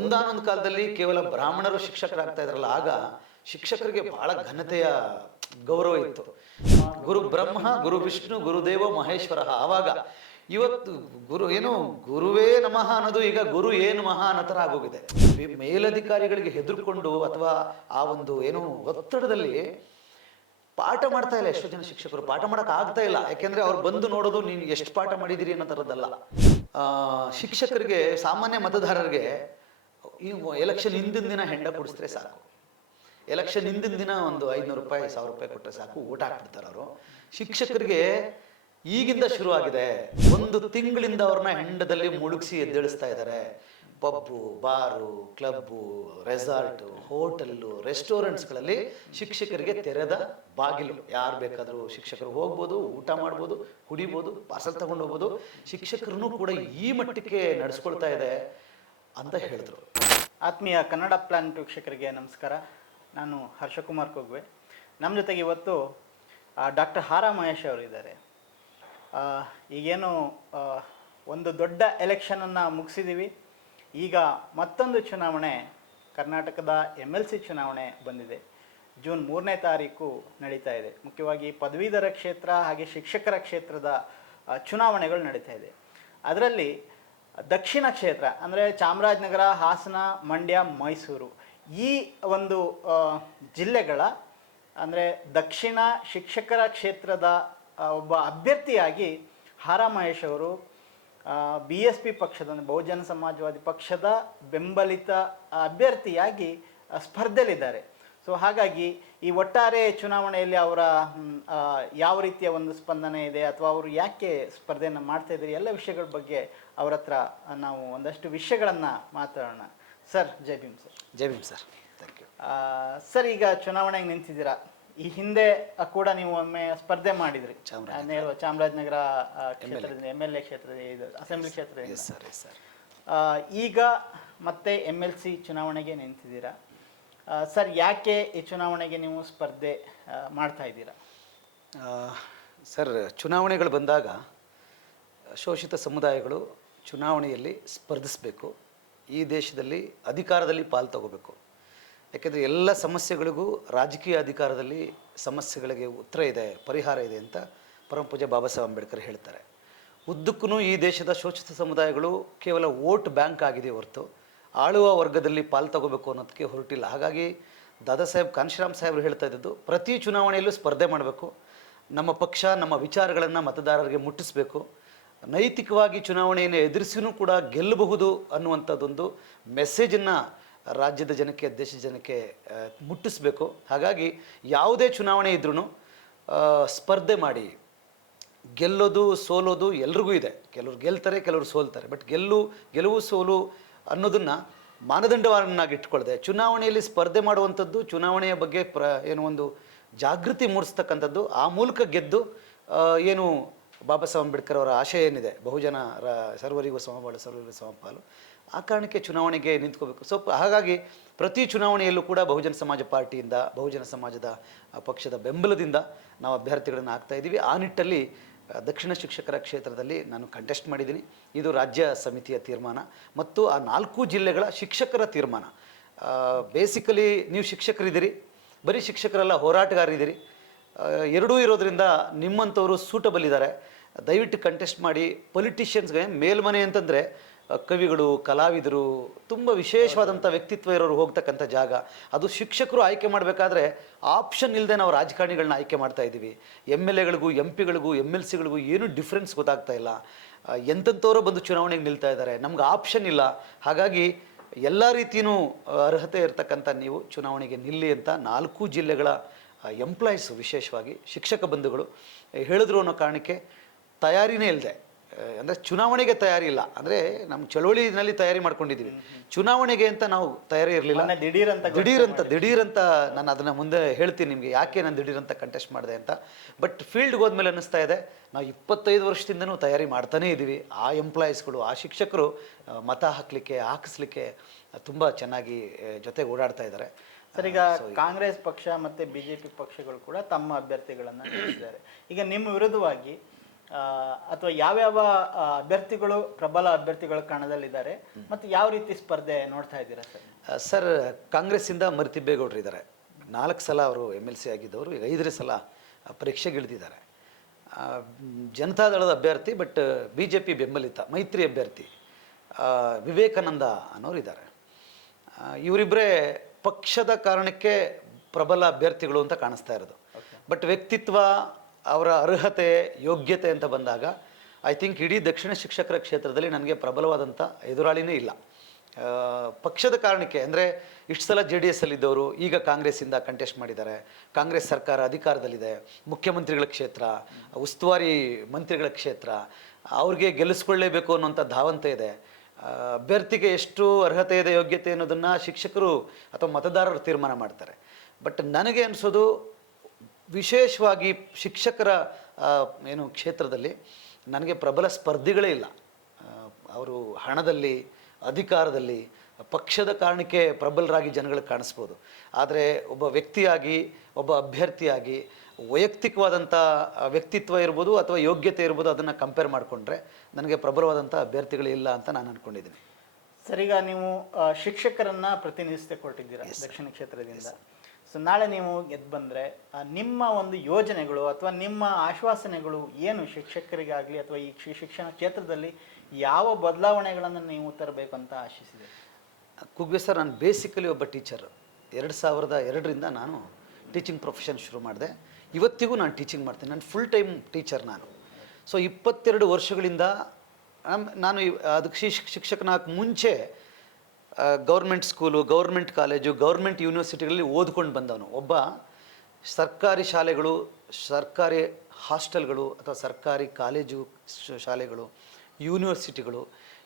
ಒಂದಾನೊಂದು ಕಾಲದಲ್ಲಿ ಕೇವಲ ಬ್ರಾಹ್ಮಣರು ಶಿಕ್ಷಕರಾಗ್ತಾ ಇದ್ರಲ್ಲ, ಆಗ ಶಿಕ್ಷಕರಿಗೆ ಬಹಳ ಘನತೆಯ ಗೌರವ ಇತ್ತು. ಗುರು ಬ್ರಹ್ಮ, ಗುರು ವಿಷ್ಣು, ಗುರುದೇವ ಮಹೇಶ್ವರ. ಆವಾಗ ಇವತ್ತು ಗುರುವೇ ನಮಃ ಅನ್ನೋದು ಈಗ ಗುರು ಏನು ಮಹಾ ಅನ್ನೋ ಥರ ಆಗೋಗಿದೆ. ಮೇಲಧಿಕಾರಿಗಳಿಗೆ ಹೆದರ್ಕೊಂಡು ಅಥವಾ ಆ ಒಂದು ಒತ್ತಡದಲ್ಲಿ ಪಾಠ ಮಾಡ್ತಾ ಇಲ್ಲ. ಎಷ್ಟೋ ಜನ ಶಿಕ್ಷಕರು ಪಾಠ ಮಾಡಕ್ ಆಗ್ತಾ ಇಲ್ಲ. ಯಾಕೆಂದ್ರೆ ಅವ್ರು ಬಂದು ನೋಡೋದು ನೀನು ಎಷ್ಟು ಪಾಠ ಮಾಡಿದಿರಿ ಅನ್ನೋ ಥರದ್ದಲ್ಲ. ಶಿಕ್ಷಕರಿಗೆ, ಸಾಮಾನ್ಯ ಮತದಾರರಿಗೆ ಈ ಎಲೆಕ್ಷನ್ ಹಿಂದಿನ ದಿನ ಹೆಂಡ ಕುಡಿಸಿದ್ರೆ ಸಾಕು. ಎಲೆಕ್ಷನ್ ಹಿಂದಿನ ದಿನ ಒಂದು 500 ರೂಪಾಯಿ 1000 ರೂಪಾಯಿ ಕೊಟ್ಟರೆ ಸಾಕು, ಓಟ್ ಹಾಕ್ಬಿಡ್ತಾರೆ ಅವರು. ಶಿಕ್ಷಕರಿಗೆ ಈಗಿಂದ ಶುರು ಆಗಿದೆ. 1 ತಿಂಗಳಿಂದ ಅವ್ರನ್ನ ಹೆಂಡದಲ್ಲಿ ಮುಳುಗಿಸಿ ಎದ್ದೇಳಿಸ್ತಾ ಇದ್ದಾರೆ. ಪಬ್ಬು, ಬಾರು, ಕ್ಲಬ್ಬು, ರೆಸಾರ್ಟು, ಹೋಟೆಲ್ಲು, ರೆಸ್ಟೋರೆಂಟ್ಸ್ಗಳಲ್ಲಿ ಶಿಕ್ಷಕರಿಗೆ ತೆರೆದ ಬಾಗಿಲು. ಯಾರು ಬೇಕಾದರೂ ಶಿಕ್ಷಕರು ಹೋಗ್ಬೋದು, ಊಟ ಮಾಡ್ಬೋದು, ಕುಡಿಬೋದು, ಪಾರ್ಸಲ್ ತಗೊಂಡು ಹೋಗ್ಬೋದು. ಶಿಕ್ಷಕರನ್ನು ಕೂಡ ಈ ಮಟ್ಟಕ್ಕೆ ನಡೆಸ್ಕೊಳ್ತಾ ಇದೆ ಅಂತ ಹೇಳಿದ್ರು. ಆತ್ಮೀಯ ಕನ್ನಡ ಪ್ಲಾನೆಟ್ ವೀಕ್ಷಕರಿಗೆ ನಮಸ್ಕಾರ. ನಾನು ಹರ್ಷಕುಮಾರ್ ಕೊಗ್ವೆ. ನಮ್ಮ ಜೊತೆಗೆ ಇವತ್ತು ಡಾಕ್ಟರ್ ಹಾರ ಮಹೇಶ್ ಅವರು ಇದ್ದಾರೆ. ಈಗೇನು ಒಂದು ದೊಡ್ಡ ಎಲೆಕ್ಷನನ್ನು ಮುಗಿಸಿದ್ದೀವಿ. ಈಗ ಮತ್ತೊಂದು ಚುನಾವಣೆ, ಕರ್ನಾಟಕದ MLC ಚುನಾವಣೆ ಬಂದಿದೆ. ಜೂನ್ 3ನೇ ತಾರೀಕು ನಡೀತಾ ಇದೆ. ಮುಖ್ಯವಾಗಿ ಪದವೀಧರ ಕ್ಷೇತ್ರ ಹಾಗೆ ಶಿಕ್ಷಕರ ಕ್ಷೇತ್ರದ ಚುನಾವಣೆಗಳು ನಡೀತಾ ಇದೆ. ಅದರಲ್ಲಿ ದಕ್ಷಿಣ ಕ್ಷೇತ್ರ ಅಂದರೆ ಚಾಮರಾಜನಗರ, ಹಾಸನ, ಮಂಡ್ಯ, ಮೈಸೂರು, ಈ ಒಂದು ಜಿಲ್ಲೆಗಳ ಅಂದರೆ ದಕ್ಷಿಣ ಶಿಕ್ಷಕರ ಕ್ಷೇತ್ರದ ಒಬ್ಬ ಅಭ್ಯರ್ಥಿಯಾಗಿ ಹಾರ ಮಹೇಶ್ ಅವರು BSP ಪಕ್ಷದ, ಬಹುಜನ ಸಮಾಜವಾದಿ ಪಕ್ಷದ ಬೆಂಬಲಿತ ಅಭ್ಯರ್ಥಿಯಾಗಿ ಸ್ಪರ್ಧೆಯಲ್ಲಿದ್ದಾರೆ. ಸೊ ಹಾಗಾಗಿ ಈ ಒಟ್ಟಾರೆ ಚುನಾವಣೆಯಲ್ಲಿ ಅವರ ಯಾವ ರೀತಿಯ ಒಂದು ಸ್ಪಂದನೆ ಇದೆ ಅಥವಾ ಅವರು ಯಾಕೆ ಸ್ಪರ್ಧೆಯನ್ನು ಮಾಡ್ತಾ ಇದ್ದಾರೆ, ಎಲ್ಲ ವಿಷಯಗಳ ಬಗ್ಗೆ ಅವರ ಹತ್ರ ನಾವು ಒಂದಷ್ಟು ವಿಷಯಗಳನ್ನು ಮಾತಾಡೋಣ. Sir, Jai Bhim sir. Jai Bhim sir. Thank you sir. ಈಗ ಚುನಾವಣೆಗೆ ನಿಂತಿದ್ದೀರಾ. ಈ ಹಿಂದೆ ಕೂಡ ನೀವು ಒಮ್ಮೆ ಸ್ಪರ್ಧೆ ಮಾಡಿದ್ರಿ ಚಾಮರಾಜನಗರ ಕ್ಷೇತ್ರದಿಂದ, MLA ಕ್ಷೇತ್ರದಿಂದ, ಇದು ಅಸೆಂಬ್ಲಿ ಕ್ಷೇತ್ರದಿಂದ. ಈಗ ಮತ್ತೆ MLC ಚುನಾವಣೆಗೆ ನಿಂತಿದ್ದೀರಾ. ಸರ್, ಯಾಕೆ ಈ ಚುನಾವಣೆಗೆ ನೀವು ಸ್ಪರ್ಧೆ ಮಾಡ್ತಾ ಇದ್ದೀರಾ? ಸರ್, ಚುನಾವಣೆಗಳು ಬಂದಾಗ ಶೋಷಿತ ಸಮುದಾಯಗಳು ಚುನಾವಣೆಯಲ್ಲಿ ಸ್ಪರ್ಧಿಸಬೇಕು. ಈ ದೇಶದಲ್ಲಿ ಅಧಿಕಾರದಲ್ಲಿ ಪಾಲು ತಗೋಬೇಕು. ಯಾಕೆಂದರೆ ಎಲ್ಲ ಸಮಸ್ಯೆಗಳಿಗೂ ರಾಜಕೀಯ ಅಧಿಕಾರದಲ್ಲಿ ಸಮಸ್ಯೆಗಳಿಗೆ ಉತ್ತರ ಇದೆ, ಪರಿಹಾರ ಇದೆ ಅಂತ ಪರಮಪೂಜ್ಯ ಬಾಬಾ ಸಾಹೇಬ್ ಅಂಬೇಡ್ಕರ್ ಹೇಳ್ತಾರೆ. ಉದ್ದಕ್ಕೂ ಈ ದೇಶದ ಶೋಷಿತ ಸಮುದಾಯಗಳು ಕೇವಲ ವೋಟ್ ಬ್ಯಾಂಕ್ ಆಗಿದೆ ಹೊರತು ಆಳುವ ವರ್ಗದಲ್ಲಿ ಪಾಲು ತಗೋಬೇಕು ಅನ್ನೋದಕ್ಕೆ ಹೊರಟಿಲ್ಲ. ಹಾಗಾಗಿ ದಾದಾ ಸಾಹೇಬ್ ಕಾನ್ಶಿರಾಮ್ ಸಾಹೇಬರು ಹೇಳ್ತಾ ಇದ್ದದ್ದು, ಪ್ರತಿ ಚುನಾವಣೆಯಲ್ಲೂ ಸ್ಪರ್ಧೆ ಮಾಡಬೇಕು, ನಮ್ಮ ಪಕ್ಷ ನಮ್ಮ ವಿಚಾರಗಳನ್ನು ಮತದಾರರಿಗೆ ಮುಟ್ಟಿಸಬೇಕು, ನೈತಿಕವಾಗಿ ಚುನಾವಣೆಯನ್ನು ಎದುರಿಸಿನೂ ಕೂಡ ಗೆಲ್ಲಬಹುದು ಅನ್ನುವಂಥದ್ದೊಂದು ಮೆಸೇಜನ್ನು ರಾಜ್ಯದ ಜನಕ್ಕೆ, ದೇಶದ ಜನಕ್ಕೆ ಮುಟ್ಟಿಸ್ಬೇಕು. ಹಾಗಾಗಿ ಯಾವುದೇ ಚುನಾವಣೆ ಇದ್ರೂ ಸ್ಪರ್ಧೆ ಮಾಡಿ, ಗೆಲ್ಲೋದು ಸೋಲೋದು ಎಲ್ರಿಗೂ ಇದೆ. ಕೆಲವರು ಗೆಲ್ತಾರೆ, ಕೆಲವರು ಸೋಲ್ತಾರೆ. ಬಟ್ ಗೆಲುವು ಸೋಲು ಅನ್ನೋದನ್ನು ಮಾನದಂಡವನ್ನಾಗಿ ಇಟ್ಕೊಳ್ಳದೆ ಚುನಾವಣೆಯಲ್ಲಿ ಸ್ಪರ್ಧೆ ಮಾಡುವಂಥದ್ದು, ಚುನಾವಣೆಯ ಬಗ್ಗೆ ಒಂದು ಜಾಗೃತಿ ಮೂಡಿಸ್ತಕ್ಕಂಥದ್ದು, ಆ ಮೂಲಕ ಗೆದ್ದು ಬಾಬಾ ಸಾಹೇಬ್ ಅಂಬೇಡ್ಕರ್ ಅವರ ಆಶಯ ಏನಿದೆ, ಬಹುಜನ ಸರ್ವರಿಗೂ ಸಮಬಾಳು, ಸರ್ವರಿಗೂ ಸಮಪಾಲು, ಆ ಕಾರಣಕ್ಕೆ ಚುನಾವಣೆಗೆ ನಿಂತ್ಕೋಬೇಕು. ಸೊ ಹಾಗಾಗಿ ಪ್ರತಿ ಚುನಾವಣೆಯಲ್ಲೂ ಕೂಡ ಬಹುಜನ ಸಮಾಜ ಪಾರ್ಟಿಯಿಂದ, ಬಹುಜನ ಸಮಾಜದ ಪಕ್ಷದ ಬೆಂಬಲದಿಂದ ನಾವು ಅಭ್ಯರ್ಥಿಗಳನ್ನು ಹಾಕ್ತಾ ಇದ್ದೀವಿ. ಆ ನಿಟ್ಟಲ್ಲಿ ದಕ್ಷಿಣ ಶಿಕ್ಷಕರ ಕ್ಷೇತ್ರದಲ್ಲಿ ನಾನು ಕಂಟೆಸ್ಟ್ ಮಾಡಿದ್ದೀನಿ. ಇದು ರಾಜ್ಯ ಸಮಿತಿಯ ತೀರ್ಮಾನ ಮತ್ತು ಆ 4 ಜಿಲ್ಲೆಗಳ ಶಿಕ್ಷಕರ ತೀರ್ಮಾನ. ಬೇಸಿಕಲಿ ನೀವು ಶಿಕ್ಷಕರಿದ್ದೀರಿ, ಬರೀ ಶಿಕ್ಷಕರೆಲ್ಲ ಹೋರಾಟಗಾರರಿದ್ದೀರಿ. ಎರಡೂ ಇರೋದ್ರಿಂದ ನಿಮ್ಮಂಥವರು ಸೂಟಬಲ್ ಇದ್ದಾರೆ. ದಯವಿಟ್ಟು ಕಂಟೆಸ್ಟ್ ಮಾಡಿ. ಪೊಲಿಟಿಷಿಯನ್ಸ್ಗೆ ಮೇಲ್ಮನೆ ಅಂತಂದರೆ ಕವಿಗಳು, ಕಲಾವಿದರು, ತುಂಬ ವಿಶೇಷವಾದಂಥ ವ್ಯಕ್ತಿತ್ವ ಇರೋರು ಹೋಗ್ತಕ್ಕಂಥ ಜಾಗ. ಅದು ಶಿಕ್ಷಕರು ಆಯ್ಕೆ ಮಾಡಬೇಕಾದ್ರೆ ಆಪ್ಷನ್ ಇಲ್ಲದೆ ನಾವು ರಾಜಕಾರಣಿಗಳನ್ನ ಆಯ್ಕೆ ಮಾಡ್ತಾ ಇದ್ದೀವಿ. MLAಗಳಿಗೂ, MP ಗಳಿಗೂ, MLCಗಳಿಗೂ ಏನು ಡಿಫ್ರೆನ್ಸ್ ಗೊತ್ತಾಗ್ತಾ ಇಲ್ಲ. ಎಂಥವ್ರು ಬಂದು ಚುನಾವಣೆಗೆ ನಿಲ್ತಾ ಇದ್ದಾರೆ, ನಮ್ಗೆ ಆಪ್ಷನ್ ಇಲ್ಲ. ಹಾಗಾಗಿ ಎಲ್ಲ ರೀತಿಯೂ ಅರ್ಹತೆ ಇರತಕ್ಕಂಥ ನೀವು ಚುನಾವಣೆಗೆ ನಿಲ್ಲಿ ಅಂತ 4 ಜಿಲ್ಲೆಗಳ ಎಂಪ್ಲಾಯೀಸ್, ವಿಶೇಷವಾಗಿ ಶಿಕ್ಷಕ ಬಂಧುಗಳು ಹೇಳಿದ್ರು ಅನ್ನೋ ಕಾರಣಕ್ಕೆ ತಯಾರಿನೇ ಇಲ್ಲದೆ, ಅಂದರೆ ಚುನಾವಣೆಗೆ ತಯಾರಿ ಇಲ್ಲ, ಅಂದರೆ ನಮ್ಮ ಚಳವಳಿನಲ್ಲಿ ತಯಾರಿ ಮಾಡ್ಕೊಂಡಿದ್ದೀವಿ, ಚುನಾವಣೆಗೆ ಅಂತ ನಾವು ತಯಾರಿ ಇರಲಿಲ್ಲ. ದಿಢೀರಂತ ನಾನು ಅದನ್ನು ಮುಂದೆ ಹೇಳ್ತೀನಿ ನಿಮಗೆ ಯಾಕೆ ನಾನು ದಿಢೀರಂತ ಕಂಟೆಸ್ಟ್ ಮಾಡಿದೆ ಅಂತ. ಬಟ್ ಫೀಲ್ಡ್ಗೆ ಹೋದ್ಮೇಲೆ ಅನ್ನಿಸ್ತಾ ಇದೆ, ನಾವು 25 ವರ್ಷದಿಂದನೂ ತಯಾರಿ ಮಾಡ್ತಾನೇ ಇದ್ದೀವಿ. ಆ ಎಂಪ್ಲಾಯೀಸ್ಗಳು, ಆ ಶಿಕ್ಷಕರು ಮತ ಹಾಕಿಸ್ಲಿಕ್ಕೆ ತುಂಬ ಚೆನ್ನಾಗಿ ಜೊತೆಗೆ ಓಡಾಡ್ತಾ ಇದ್ದಾರೆ. ಸರ್, ಈಗ ಕಾಂಗ್ರೆಸ್ ಪಕ್ಷ ಮತ್ತು BJP ಪಕ್ಷಗಳು ಕೂಡ ತಮ್ಮ ಅಭ್ಯರ್ಥಿಗಳನ್ನು ನಿಲ್ಲಿಸಿದ್ದಾರೆ. ಈಗ ನಿಮ್ಮ ವಿರುದ್ಧವಾಗಿ ಅಥವಾ ಯಾವ್ಯಾವ ಅಭ್ಯರ್ಥಿಗಳು ಪ್ರಬಲ ಅಭ್ಯರ್ಥಿಗಳು ಕಣದಲ್ಲಿದ್ದಾರೆ ಮತ್ತು ಯಾವ ರೀತಿ ಸ್ಪರ್ಧೆ ನೋಡ್ತಾ ಇದ್ದೀರಾ ಸರ್? ಸರ್, ಕಾಂಗ್ರೆಸ್ಸಿಂದ ಮರಿತಿಬ್ಬೇಗೌಡರು ಇದ್ದಾರೆ. 4 ಸಲ ಅವರು MLC ಆಗಿದ್ದವರು, ಈಗ 5ನೇ ಸಲ ಪರೀಕ್ಷೆಗಿಳಿದಿದ್ದಾರೆ. ಜನತಾದಳದ ಅಭ್ಯರ್ಥಿ, ಬಟ್ BJP ಬೆಂಬಲಿತ ಮೈತ್ರಿ ಅಭ್ಯರ್ಥಿ ವಿವೇಕಾನಂದ ಅನ್ನೋರು ಇದ್ದಾರೆ. ಇವರಿಬ್ಬರೇ ಪಕ್ಷದ ಕಾರಣಕ್ಕೆ ಪ್ರಬಲ ಅಭ್ಯರ್ಥಿಗಳು ಅಂತ ಕಾಣಿಸ್ತಾ ಇರೋದು. ಬಟ್ ವ್ಯಕ್ತಿತ್ವ, ಅವರ ಅರ್ಹತೆ, ಯೋಗ್ಯತೆ ಅಂತ ಬಂದಾಗ ಐ ಥಿಂಕ್ ಇಡೀ ದಕ್ಷಿಣ ಶಿಕ್ಷಕರ ಕ್ಷೇತ್ರದಲ್ಲಿ ನನಗೆ ಪ್ರಬಲವಾದಂಥ ಎದುರಾಳಿನೇ ಇಲ್ಲ. ಪಕ್ಷದ ಕಾರಣಕ್ಕೆ ಅಂದರೆ ಇಷ್ಟು ಸಲ JDS ಅಲ್ಲಿದ್ದವರು ಈಗ ಕಾಂಗ್ರೆಸ್ಸಿಂದ ಕಂಟೆಸ್ಟ್ ಮಾಡಿದ್ದಾರೆ. ಕಾಂಗ್ರೆಸ್ ಸರ್ಕಾರ ಅಧಿಕಾರದಲ್ಲಿದೆ, ಮುಖ್ಯಮಂತ್ರಿಗಳ ಕ್ಷೇತ್ರ, ಉಸ್ತುವಾರಿ ಮಂತ್ರಿಗಳ ಕ್ಷೇತ್ರ, ಅವ್ರಿಗೆ ಗೆಲ್ಲಿಸ್ಕೊಳ್ಳೇಬೇಕು ಅನ್ನೋಂಥ ಧಾವಂತೆ ಇದೆ. ಅಭ್ಯರ್ಥಿಗೆ ಎಷ್ಟು ಅರ್ಹತೆ ಇದೆ, ಯೋಗ್ಯತೆ ಅನ್ನೋದನ್ನು ಶಿಕ್ಷಕರು ಅಥವಾ ಮತದಾರರು ತೀರ್ಮಾನ ಮಾಡ್ತಾರೆ. ಬಟ್ ನನಗೆ ಅನಿಸೋದು ವಿಶೇಷವಾಗಿ ಶಿಕ್ಷಕರ ಏನು ಕ್ಷೇತ್ರದಲ್ಲಿ ನನಗೆ ಪ್ರಬಲ ಸ್ಪರ್ಧಿಗಳೇ ಇಲ್ಲ. ಅವರು ಹಣದಲ್ಲಿ, ಅಧಿಕಾರದಲ್ಲಿ, ಪಕ್ಷದ ಕಾರಣಕ್ಕೆ ಪ್ರಬಲರಾಗಿ ಜನಗಳಿಗೆ ಕಾಣಿಸ್ಬೋದು. ಆದರೆ ಒಬ್ಬ ವ್ಯಕ್ತಿಯಾಗಿ, ಒಬ್ಬ ಅಭ್ಯರ್ಥಿಯಾಗಿ ವೈಯಕ್ತಿಕವಾದಂಥ ವ್ಯಕ್ತಿತ್ವ ಇರ್ಬೋದು ಅಥವಾ ಯೋಗ್ಯತೆ ಇರ್ಬೋದು, ಅದನ್ನು ಕಂಪೇರ್ ಮಾಡಿಕೊಂಡ್ರೆ ನನಗೆ ಪ್ರಬಲವಾದಂಥ ಅಭ್ಯರ್ಥಿಗಳೇ ಇಲ್ಲ ಅಂತ ನಾನು ಅಂದ್ಕೊಂಡಿದ್ದೀನಿ. ಸರ್, ಈಗ ನೀವು ಶಿಕ್ಷಕರನ್ನು ಪ್ರತಿನಿಧಿಸ್ತಾ ಕೊಟ್ಟಿದ್ದೀರಾ ದಕ್ಷಿಣ ಕ್ಷೇತ್ರದಿಂದ. ಸೊ ನಾಳೆ ನೀವು ಗೆದ್ದು ಬಂದರೆ ನಿಮ್ಮ ಒಂದು ಯೋಜನೆಗಳು ಅಥವಾ ನಿಮ್ಮ ಆಶ್ವಾಸನೆಗಳು ಏನು ಶಿಕ್ಷಕರಿಗಾಗಲಿ ಅಥವಾ ಈ ಶಿಕ್ಷಣ ಕ್ಷೇತ್ರದಲ್ಲಿ ಯಾವ ಬದಲಾವಣೆಗಳನ್ನು ನೀವು ತರಬೇಕು ಅಂತ ಆಶಿಸಿದೆ? ಕುಗ್ವೆ ಸರ್, ನಾನು ಬೇಸಿಕಲಿ ಒಬ್ಬ ಟೀಚರ್. 2002ರಿಂದ ನಾನು ಟೀಚಿಂಗ್ ಪ್ರೊಫೆಷನ್ ಶುರು ಮಾಡಿದೆ. ಇವತ್ತಿಗೂ ನಾನು ಟೀಚಿಂಗ್ ಮಾಡ್ತೀನಿ. ನಾನು ಫುಲ್ ಟೈಮ್ ಟೀಚರ್ ನಾನು. ಸೊ 22 ವರ್ಷಗಳಿಂದ ನಾನು ಅದಕ್ಕೆ ಶಿಕ್ಷಕನಾಗಕ್ಕೆ ಮುಂಚೆ government school, government college, government ಯೂನಿವರ್ಸಿಟಿಗಳಲ್ಲಿ ಓದ್ಕೊಂಡು ಬಂದವನು. ಒಬ್ಬ ಸರ್ಕಾರಿ ಶಾಲೆಗಳು, ಸರ್ಕಾರಿ ಹಾಸ್ಟೆಲ್ಗಳು ಅಥವಾ ಸರ್ಕಾರಿ ಕಾಲೇಜು ಶಾಲೆಗಳು, ಯೂನಿವರ್ಸಿಟಿಗಳು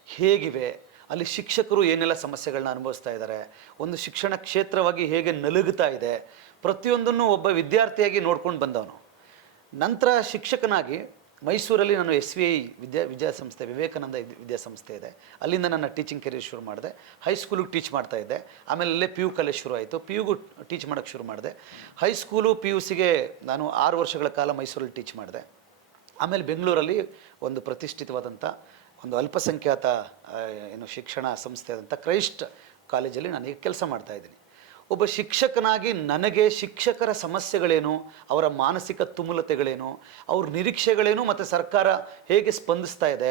ಹೇಗಿವೆ, ಅಲ್ಲಿ ಶಿಕ್ಷಕರು ಏನೆಲ್ಲ ಸಮಸ್ಯೆಗಳನ್ನ ಅನುಭವಿಸ್ತಾ ಇದ್ದಾರೆ, ಒಂದು ಶಿಕ್ಷಣ ಕ್ಷೇತ್ರವಾಗಿ ಹೇಗೆ ನಲುಗುತ್ತಾ ಇದೆ, ಪ್ರತಿಯೊಂದನ್ನು ಒಬ್ಬ ವಿದ್ಯಾರ್ಥಿಯಾಗಿ ನೋಡ್ಕೊಂಡು ಬಂದವನು. ನಂತರ ಶಿಕ್ಷಕನಾಗಿ ಮೈಸೂರಲ್ಲಿ ನಾನು SVI ವಿದ್ಯಾಸಂಸ್ಥೆ, ವಿವೇಕಾನಂದ ವಿದ್ಯಾಸಂಸ್ಥೆ ಇದೆ, ಅಲ್ಲಿಂದ ನನ್ನ ಟೀಚಿಂಗ್ ಕೆರಿಯರ್ ಶುರು ಮಾಡಿದೆ. ಹೈಸ್ಕೂಲಿಗೆ ಟೀಚ್ ಮಾಡ್ತಾ ಇದ್ದೆ. ಆಮೇಲೆ ಅಲ್ಲೇ PU ಕಾಲೇಜ್ ಶುರು ಆಯಿತು. PUಗೂ ಟೀಚ್ ಮಾಡೋಕ್ಕೆ ಶುರು ಮಾಡಿದೆ. ಹೈಸ್ಕೂಲು PUCಗೆ ನಾನು 6 ವರ್ಷಗಳ ಕಾಲ ಮೈಸೂರಲ್ಲಿ ಟೀಚ್ ಮಾಡಿದೆ. ಆಮೇಲೆ ಬೆಂಗಳೂರಲ್ಲಿ ಒಂದು ಪ್ರತಿಷ್ಠಿತವಾದಂಥ ಒಂದು ಅಲ್ಪಸಂಖ್ಯಾತ ಏನು ಶಿಕ್ಷಣ ಸಂಸ್ಥೆ ಆದಂಥ ಕ್ರೈಸ್ಟ್ ಕಾಲೇಜಲ್ಲಿ ನಾನೀಗ ಕೆಲಸ ಮಾಡ್ತಾಯಿದ್ದೀನಿ. ಒಬ್ಬ ಶಿಕ್ಷಕನಾಗಿ ನನಗೆ ಶಿಕ್ಷಕರ ಸಮಸ್ಯೆಗಳೇನು, ಅವರ ಮಾನಸಿಕ ತುಮುಲತೆಗಳೇನು, ಅವ್ರ ನಿರೀಕ್ಷೆಗಳೇನು, ಮತ್ತು ಸರ್ಕಾರ ಹೇಗೆ ಸ್ಪಂದಿಸ್ತಾ ಇದೆ,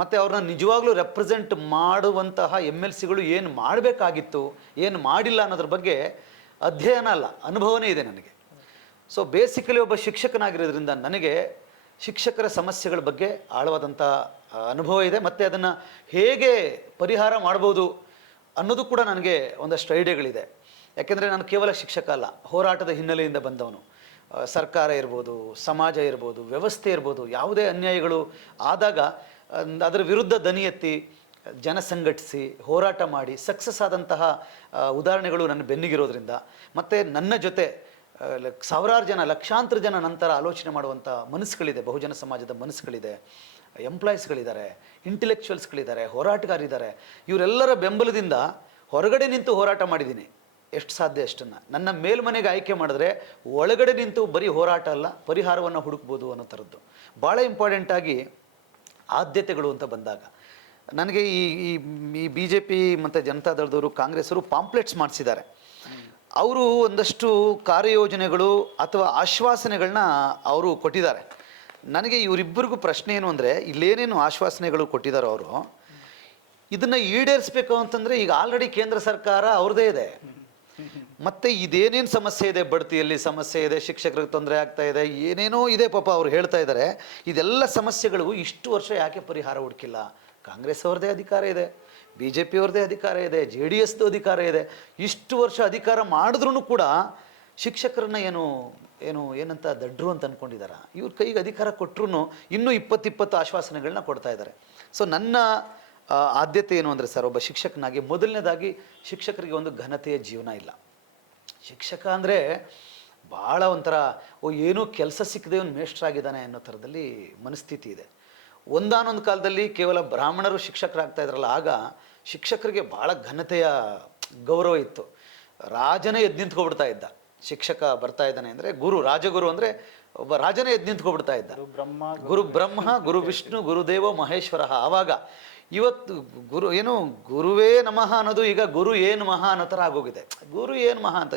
ಮತ್ತು ಅವ್ರನ್ನ ನಿಜವಾಗ್ಲೂ ರೆಪ್ರೆಸೆಂಟ್ ಮಾಡುವಂತಹ MLCಗಳು ಏನು ಮಾಡಬೇಕಾಗಿತ್ತು, ಏನು ಮಾಡಿಲ್ಲ ಅನ್ನೋದ್ರ ಬಗ್ಗೆ ಅಧ್ಯಯನ ಅಲ್ಲ, ಅನುಭವನೇ ಇದೆ ನನಗೆ. ಸೊ ಬೇಸಿಕಲಿ ಒಬ್ಬ ಶಿಕ್ಷಕನಾಗಿರೋದ್ರಿಂದ ನನಗೆ ಶಿಕ್ಷಕರ ಸಮಸ್ಯೆಗಳ ಬಗ್ಗೆ ಆಳವಾದಂಥ ಅನುಭವ ಇದೆ, ಮತ್ತು ಅದನ್ನು ಹೇಗೆ ಪರಿಹಾರ ಮಾಡ್ಬೋದು ಅನ್ನೋದು ಕೂಡ ನನಗೆ ಒಂದಷ್ಟು ಐಡಿಯಾಗಳಿದೆ. ಯಾಕೆಂದರೆ ನಾನು ಕೇವಲ ಶಿಕ್ಷಕ ಅಲ್ಲ, ಹೋರಾಟದ ಹಿನ್ನೆಲೆಯಿಂದ ಬಂದವನು. ಸರ್ಕಾರ ಇರ್ಬೋದು, ಸಮಾಜ ಇರ್ಬೋದು, ವ್ಯವಸ್ಥೆ ಇರ್ಬೋದು, ಯಾವುದೇ ಅನ್ಯಾಯಗಳು ಆದಾಗ ಅದರ ವಿರುದ್ಧ ದನಿ ಎತ್ತಿ ಜನ ಸಂಘಟಿಸಿ ಹೋರಾಟ ಮಾಡಿ ಸಕ್ಸಸ್ ಆದಂತಹ ಉದಾಹರಣೆಗಳು ನನ್ನ ಬೆನ್ನಿಗಿರೋದ್ರಿಂದ, ಮತ್ತು ನನ್ನ ಜೊತೆ ಸಾವಿರಾರು ಜನ, ಲಕ್ಷಾಂತರ ಜನ ನಂತರ ಆಲೋಚನೆ ಮಾಡುವಂಥ ಮನಸ್ಸುಗಳಿದೆ, ಬಹುಜನ ಸಮಾಜದ ಮನಸ್ಸುಗಳಿದೆ, ಎಂಪ್ಲಾಯೀಸ್ಗಳಿದ್ದಾರೆ, ಇಂಟೆಲೆಕ್ಚುವಲ್ಸ್ಗಳಿದ್ದಾರೆ, ಹೋರಾಟಗಾರಿದ್ದಾರೆ. ಇವರೆಲ್ಲರ ಬೆಂಬಲದಿಂದ ಹೊರಗಡೆ ನಿಂತು ಹೋರಾಟ ಮಾಡಿದ್ದೀನಿ. ಎಷ್ಟು ಸಾಧ್ಯ ಅಷ್ಟನ್ನು. ನನ್ನ ಮೇಲ್ಮನೆಗೆ ಆಯ್ಕೆ ಮಾಡಿದ್ರೆ ಒಳಗಡೆ ನಿಂತು ಬರೀ ಹೋರಾಟ ಅಲ್ಲ, ಪರಿಹಾರವನ್ನು ಹುಡುಕ್ಬೋದು ಅನ್ನೋ ಥರದ್ದು. ಭಾಳ ಇಂಪಾರ್ಟೆಂಟಾಗಿ ಆದ್ಯತೆಗಳು ಅಂತ ಬಂದಾಗ ನನಗೆ ಈ BJP ಮತ್ತು ಜನತಾದಳದವರು, ಕಾಂಗ್ರೆಸ್ಸವರು ಪಾಂಪ್ಲೆಟ್ಸ್ ಮಾಡಿಸಿದ್ದಾರೆ. ಅವರು ಒಂದಷ್ಟು ಕಾರ್ಯಯೋಜನೆಗಳು ಅಥವಾ ಆಶ್ವಾಸನೆಗಳನ್ನ ಅವರು ಕೊಟ್ಟಿದ್ದಾರೆ. ನನಗೆ ಇವರಿಬ್ಬರಿಗೂ ಪ್ರಶ್ನೆ ಏನು ಅಂದರೆ, ಇಲ್ಲೇನೇನು ಆಶ್ವಾಸನೆಗಳು ಕೊಟ್ಟಿದ್ದಾರೋ ಅವರು, ಇದನ್ನು ಈಡೇರಿಸಬೇಕು ಅಂತಂದರೆ ಈಗ ಆಲ್ರೆಡಿ ಕೇಂದ್ರ ಸರ್ಕಾರ ಅವ್ರದ್ದೇ ಇದೆ. ಮತ್ತು ಇದೇನೇನು ಸಮಸ್ಯೆ ಇದೆ, ಬಡ್ತಿಯಲ್ಲಿ ಸಮಸ್ಯೆ ಇದೆ, ಶಿಕ್ಷಕರಿಗೆ ತೊಂದರೆ ಆಗ್ತಾ ಇದೆ, ಏನೇನೋ ಇದೆ ಪಾಪ ಅವ್ರು ಹೇಳ್ತಾ ಇದ್ದಾರೆ. ಇದೆಲ್ಲ ಸಮಸ್ಯೆಗಳಿಗೂ ಇಷ್ಟು ವರ್ಷ ಯಾಕೆ ಪರಿಹಾರ ಹುಡುಕಿಲ್ಲ? ಕಾಂಗ್ರೆಸ್ ಅವ್ರದ್ದೇ ಅಧಿಕಾರ ಇದೆ, BJP ಅವ್ರದ್ದೇ ಅಧಿಕಾರ ಇದೆ, JDSದು ಅಧಿಕಾರ ಇದೆ. ಇಷ್ಟು ವರ್ಷ ಅಧಿಕಾರ ಮಾಡಿದ್ರೂ ಕೂಡ ಶಿಕ್ಷಕರನ್ನ ಏನಂತ ದಡ್ರು ಅಂತ ಅಂದ್ಕೊಂಡಿದ್ದಾರೆ. ಇವ್ರ ಕೈಗೆ ಅಧಿಕಾರ ಕೊಟ್ಟರು ಇನ್ನೂ 20 ಆಶ್ವಾಸನೆಗಳನ್ನ ಕೊಡ್ತಾ ಇದ್ದಾರೆ. ಸೊ ನನ್ನ ಆದ್ಯತೆ ಏನು ಅಂದರೆ ಸರ್, ಒಬ್ಬ ಶಿಕ್ಷಕನಾಗಿ ಮೊದಲನೇದಾಗಿ ಶಿಕ್ಷಕರಿಗೆ ಒಂದು ಘನತೆಯ ಜೀವನ ಇಲ್ಲ. ಶಿಕ್ಷಕ ಅಂದರೆ ಭಾಳ ಒಂಥರ ಏನೂ ಕೆಲಸ ಸಿಕ್ಕದೆ ಒಂದು ಮೇಷ್ಟ್ರಾಗಿದ್ದಾನೆ ಅನ್ನೋ ಥರದಲ್ಲಿ ಮನಸ್ಥಿತಿ ಇದೆ. ಒಂದಾನೊಂದು ಕಾಲದಲ್ಲಿ ಕೇವಲ ಬ್ರಾಹ್ಮಣರು ಶಿಕ್ಷಕರಾಗ್ತಾ ಇದ್ರಲ್ಲ, ಆಗ ಶಿಕ್ಷಕರಿಗೆ ಭಾಳ ಘನತೆಯ ಗೌರವ ಇತ್ತು. ರಾಜನೇ ಎದ್ದು ನಿಂತ್ಕೊಬಿಡ್ತಾ ಇದ್ದ. ಶಿಕ್ಷಕ ಬರ್ತಾ ಇದ್ದಾನೆ ಅಂದರೆ, ರಾಜಗುರು ಅಂದರೆ ಒಬ್ಬ ರಾಜನೇ ಎದ್ದು ನಿಂತ್ಕೊಬಿಡ್ತಾ ಇದ್ದ. ಬ್ರಹ್ಮ ಗುರು ಬ್ರಹ್ಮ ಗುರು ವಿಷ್ಣು ಗುರುದೇವ ಮಹೇಶ್ವರ. ಆವಾಗ ಇವತ್ತು ಏನು ಗುರುವೇ ನಮಃ ಅನ್ನೋದು ಈಗ ಗುರು ಏನು ಮಹಾ ಅನ್ನೋ ಥರ ಆಗೋಗಿದೆ. ಗುರು ಏನು ಮಹಾ ಅಂತ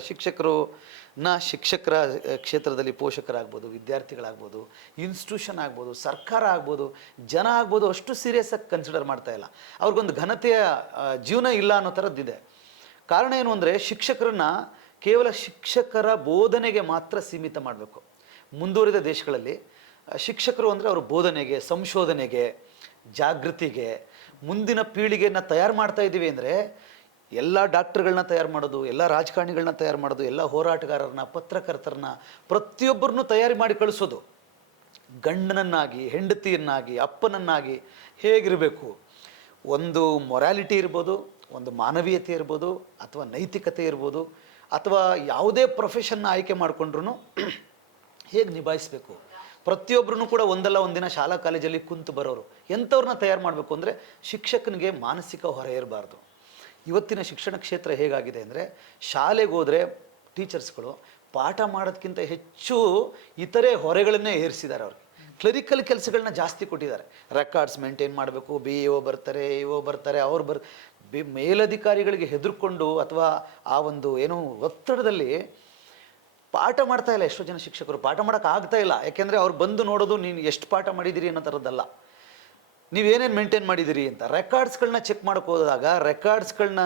ಶಿಕ್ಷಕರ ಕ್ಷೇತ್ರದಲ್ಲಿ ಪೋಷಕರಾಗ್ಬೋದು, ವಿದ್ಯಾರ್ಥಿಗಳಾಗ್ಬೋದು, ಇನ್ಸ್ಟಿಟ್ಯೂಷನ್ ಆಗ್ಬೋದು, ಸರ್ಕಾರ ಆಗ್ಬೋದು, ಜನ ಆಗ್ಬೋದು, ಅಷ್ಟು ಸೀರಿಯಸ್ ಆಗಿ ಕನ್ಸಿಡರ್ ಮಾಡ್ತಾ ಇಲ್ಲ. ಅವ್ರಿಗೊಂದು ಘನತೆಯ ಜೀವನ ಇಲ್ಲ ಅನ್ನೋ ಥರದ್ದಿದೆ. ಕಾರಣ ಏನು ಅಂದರೆ ಶಿಕ್ಷಕರನ್ನ ಕೇವಲ ಶಿಕ್ಷಕರ ಬೋಧನೆಗೆ ಮಾತ್ರ ಸೀಮಿತ ಮಾಡಬೇಕು. ಮುಂದುವರಿದ ದೇಶಗಳಲ್ಲಿ ಶಿಕ್ಷಕರು ಅಂದರೆ ಅವರು ಬೋಧನೆಗೆ, ಸಂಶೋಧನೆಗೆ, ಜಾಗೃತಿಗೆ, ಮುಂದಿನ ಪೀಳಿಗೆಯನ್ನು ತಯಾರು ಮಾಡ್ತಾ ಇದ್ದೀವಿ ಅಂದರೆ ಎಲ್ಲ ಡಾಕ್ಟರ್ಗಳನ್ನ ತಯಾರು ಮಾಡೋದು, ಎಲ್ಲ ರಾಜಕಾರಣಿಗಳನ್ನ ತಯಾರು ಮಾಡೋದು, ಎಲ್ಲ ಹೋರಾಟಗಾರರನ್ನ, ಪತ್ರಕರ್ತರನ್ನ, ಪ್ರತಿಯೊಬ್ಬರನ್ನು ತಯಾರಿ ಮಾಡಿ ಕಳಿಸೋದು. ಗಂಡನನ್ನಾಗಿ, ಹೆಂಡತಿಯನ್ನಾಗಿ, ಅಪ್ಪನನ್ನಾಗಿ ಹೇಗಿರಬೇಕು, ಒಂದು ಮೊರಾಲಿಟಿ ಇರ್ಬೋದು, ಒಂದು ಮಾನವೀಯತೆ ಇರ್ಬೋದು, ಅಥವಾ ನೈತಿಕತೆ ಇರ್ಬೋದು, ಅಥವಾ ಯಾವುದೇ ಪ್ರೊಫೆಷನ್ನ ಆಯ್ಕೆ ಮಾಡಿಕೊಂಡ್ರೂ ಹೇಗೆ ನಿಭಾಯಿಸಬೇಕು, ಪ್ರತಿಯೊಬ್ಬರೂ ಕೂಡ ಒಂದಲ್ಲ ಒಂದಿನ ಶಾಲಾ ಕಾಲೇಜಲ್ಲಿ ಕುಂತು ಬರೋರು ಎಂಥವ್ರನ್ನ ತಯಾರು ಮಾಡಬೇಕು ಅಂದರೆ ಶಿಕ್ಷಕನಿಗೆ ಮಾನಸಿಕ ಹೊರೆ ಇರಬಾರ್ದು. ಇವತ್ತಿನ ಶಿಕ್ಷಣ ಕ್ಷೇತ್ರ ಹೇಗಾಗಿದೆ ಅಂದರೆ ಶಾಲೆಗೆ ಹೋದರೆ ಟೀಚರ್ಸ್ಗಳು ಪಾಠ ಮಾಡೋದಕ್ಕಿಂತ ಹೆಚ್ಚು ಇತರೆ ಹೊರೆಗಳನ್ನೇ ಏರಿಸಿದ್ದಾರೆ. ಅವ್ರಿಗೆ ಕ್ಲರಿಕಲ್ ಕೆಲಸಗಳನ್ನ ಜಾಸ್ತಿ ಕೊಟ್ಟಿದ್ದಾರೆ. ರೆಕಾರ್ಡ್ಸ್ ಮೇಂಟೈನ್ ಮಾಡಬೇಕು, BAO ಬರ್ತಾರೆ, AO ಬರ್ತಾರೆ, ಅವ್ರು ಮೇಲಧಿಕಾರಿಗಳಿಗೆ ಹೆದರ್ಕೊಂಡು ಅಥವಾ ಆ ಒಂದು ಏನೋ ಒತ್ತಡದಲ್ಲಿ ಪಾಠ ಮಾಡ್ತಾ ಇಲ್ಲ. ಎಷ್ಟೋ ಜನ ಶಿಕ್ಷಕರು ಪಾಠ ಮಾಡೋಕೆ ಆಗ್ತಾ ಇಲ್ಲ. ಯಾಕೆಂದರೆ ಅವ್ರು ಬಂದು ನೋಡೋದು ನೀನು ಎಷ್ಟು ಪಾಠ ಮಾಡಿದ್ದೀರಿ ಅನ್ನೋ ಥರದ್ದಲ್ಲ, ನೀವೇನೇನು ಮೇಂಟೈನ್ ಮಾಡಿದ್ದೀರಿ ಅಂತ. ರೆಕಾರ್ಡ್ಸ್ಗಳನ್ನ ಚೆಕ್ ಮಾಡೋಕೆ ಹೋದಾಗ ರೆಕಾರ್ಡ್ಸ್ಗಳನ್ನ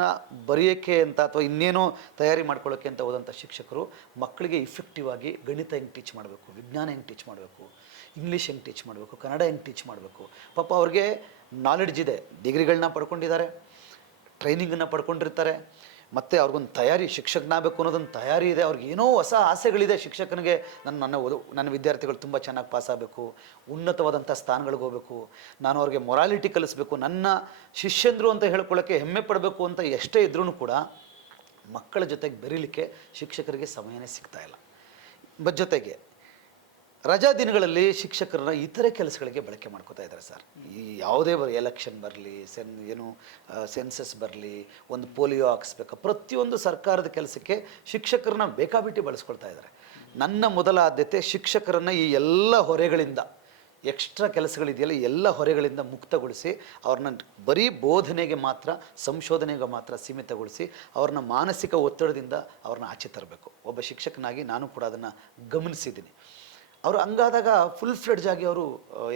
ಬರೆಯೋಕ್ಕೆ ಅಂತ ಅಥವಾ ಇನ್ನೇನೋ ತಯಾರಿ ಮಾಡ್ಕೊಳ್ಳೋಕ್ಕೆ ಅಂತ ಹೋದಂಥ ಶಿಕ್ಷಕರು ಮಕ್ಕಳಿಗೆ ಇಫೆಕ್ಟಿವ್ ಆಗಿ ಗಣಿತ ಹೆಂಗೆ ಟೀಚ್ ಮಾಡಬೇಕು, ವಿಜ್ಞಾನ ಹೆಂಗೆ ಟೀಚ್ ಮಾಡಬೇಕು, ಇಂಗ್ಲೀಷ್ ಹೆಂಗೆ ಟೀಚ್ ಮಾಡಬೇಕು, ಕನ್ನಡ ಹೆಂಗೆ ಟೀಚ್ ಮಾಡಬೇಕು. ಪಾಪ ಅವ್ರಿಗೆ ನಾಲೆಡ್ಜ್ ಇದೆ, ಡಿಗ್ರಿಗಳನ್ನ ಪಡ್ಕೊಂಡಿದ್ದಾರೆ, ಟ್ರೈನಿಂಗನ್ನು ಪಡ್ಕೊಂಡಿರ್ತಾರೆ, ಮತ್ತು ಅವ್ರಿಗೊಂದು ತಯಾರಿ, ಶಿಕ್ಷಕನಾಗಬೇಕು ಅನ್ನೋದೊಂದು ತಯಾರಿ ಇದೆ. ಅವ್ರಿಗೆ ಏನೋ ಹೊಸ ಆಸೆಗಳಿದೆ. ಶಿಕ್ಷಕನಿಗೆ ನನ್ನ ವಿದ್ಯಾರ್ಥಿಗಳು ತುಂಬ ಚೆನ್ನಾಗಿ ಪಾಸ್ ಆಗಬೇಕು, ಉನ್ನತವಾದಂಥ ಸ್ಥಾನಗಳಿಗೆ ಹೋಗಬೇಕು, ನಾನು ಅವ್ರಿಗೆ ಮೊರಾಲಿಟಿ ಕಲಿಸ್ಬೇಕು, ನನ್ನ ಶಿಷ್ಯಂದರು ಅಂತ ಹೇಳ್ಕೊಳ್ಳೋಕ್ಕೆ ಹೆಮ್ಮೆ ಪಡಬೇಕು ಅಂತ ಎಷ್ಟೇ ಇದ್ರೂ ಕೂಡ ಮಕ್ಕಳ ಜೊತೆಗೆ ಬೆರೀಲಿಕ್ಕೆ ಶಿಕ್ಷಕರಿಗೆ ಸಮಯನೇ ಸಿಗ್ತಾ ಇಲ್ಲ. ಜೊತೆಗೆ ರಜಾ ದಿನಗಳಲ್ಲಿ ಶಿಕ್ಷಕರನ್ನ ಇತರೆ ಕೆಲಸಗಳಿಗೆ ಬಳಕೆ ಮಾಡ್ಕೋತಾ ಇದ್ದಾರೆ ಸರ್. ಈ ಯಾವುದೇ ಎಲೆಕ್ಷನ್ ಬರಲಿ, ಸೆನ್ಸಸ್ ಬರಲಿ, ಒಂದು ಪೋಲಿಯೋ ಹಾಕಿಸ್ಬೇಕು, ಪ್ರತಿಯೊಂದು ಸರ್ಕಾರದ ಕೆಲಸಕ್ಕೆ ಶಿಕ್ಷಕರನ್ನ ಬೇಕಾಬಿಟ್ಟಿ ಬಳಸ್ಕೊಳ್ತಾ ಇದ್ದಾರೆ. ನನ್ನ ಮೊದಲ ಆದ್ಯತೆ ಶಿಕ್ಷಕರನ್ನು ಈ ಎಲ್ಲ ಹೊರೆಗಳಿಂದ, ಎಕ್ಸ್ಟ್ರಾ ಕೆಲಸಗಳಿದೆಯಲ್ಲ, ಎಲ್ಲ ಹೊರೆಗಳಿಂದ ಮುಕ್ತಗೊಳಿಸಿ ಅವ್ರನ್ನ ಬರೀ ಬೋಧನೆಗೆ ಮಾತ್ರ, ಸಂಶೋಧನೆಗೆ ಮಾತ್ರ ಸೀಮಿತಗೊಳಿಸಿ ಅವ್ರನ್ನ ಮಾನಸಿಕ ಒತ್ತಡದಿಂದ ಅವ್ರನ್ನ ಆಚೆ ತರಬೇಕು. ಒಬ್ಬ ಶಿಕ್ಷಕನಾಗಿ ನಾನು ಕೂಡ ಅದನ್ನು ಗಮನಿಸಿದ್ದೀನಿ. ಅವರು ಹಂಗಾದಾಗ ಫುಲ್ ಫ್ಲೆಡ್ಜ್ ಆಗಿ ಅವರು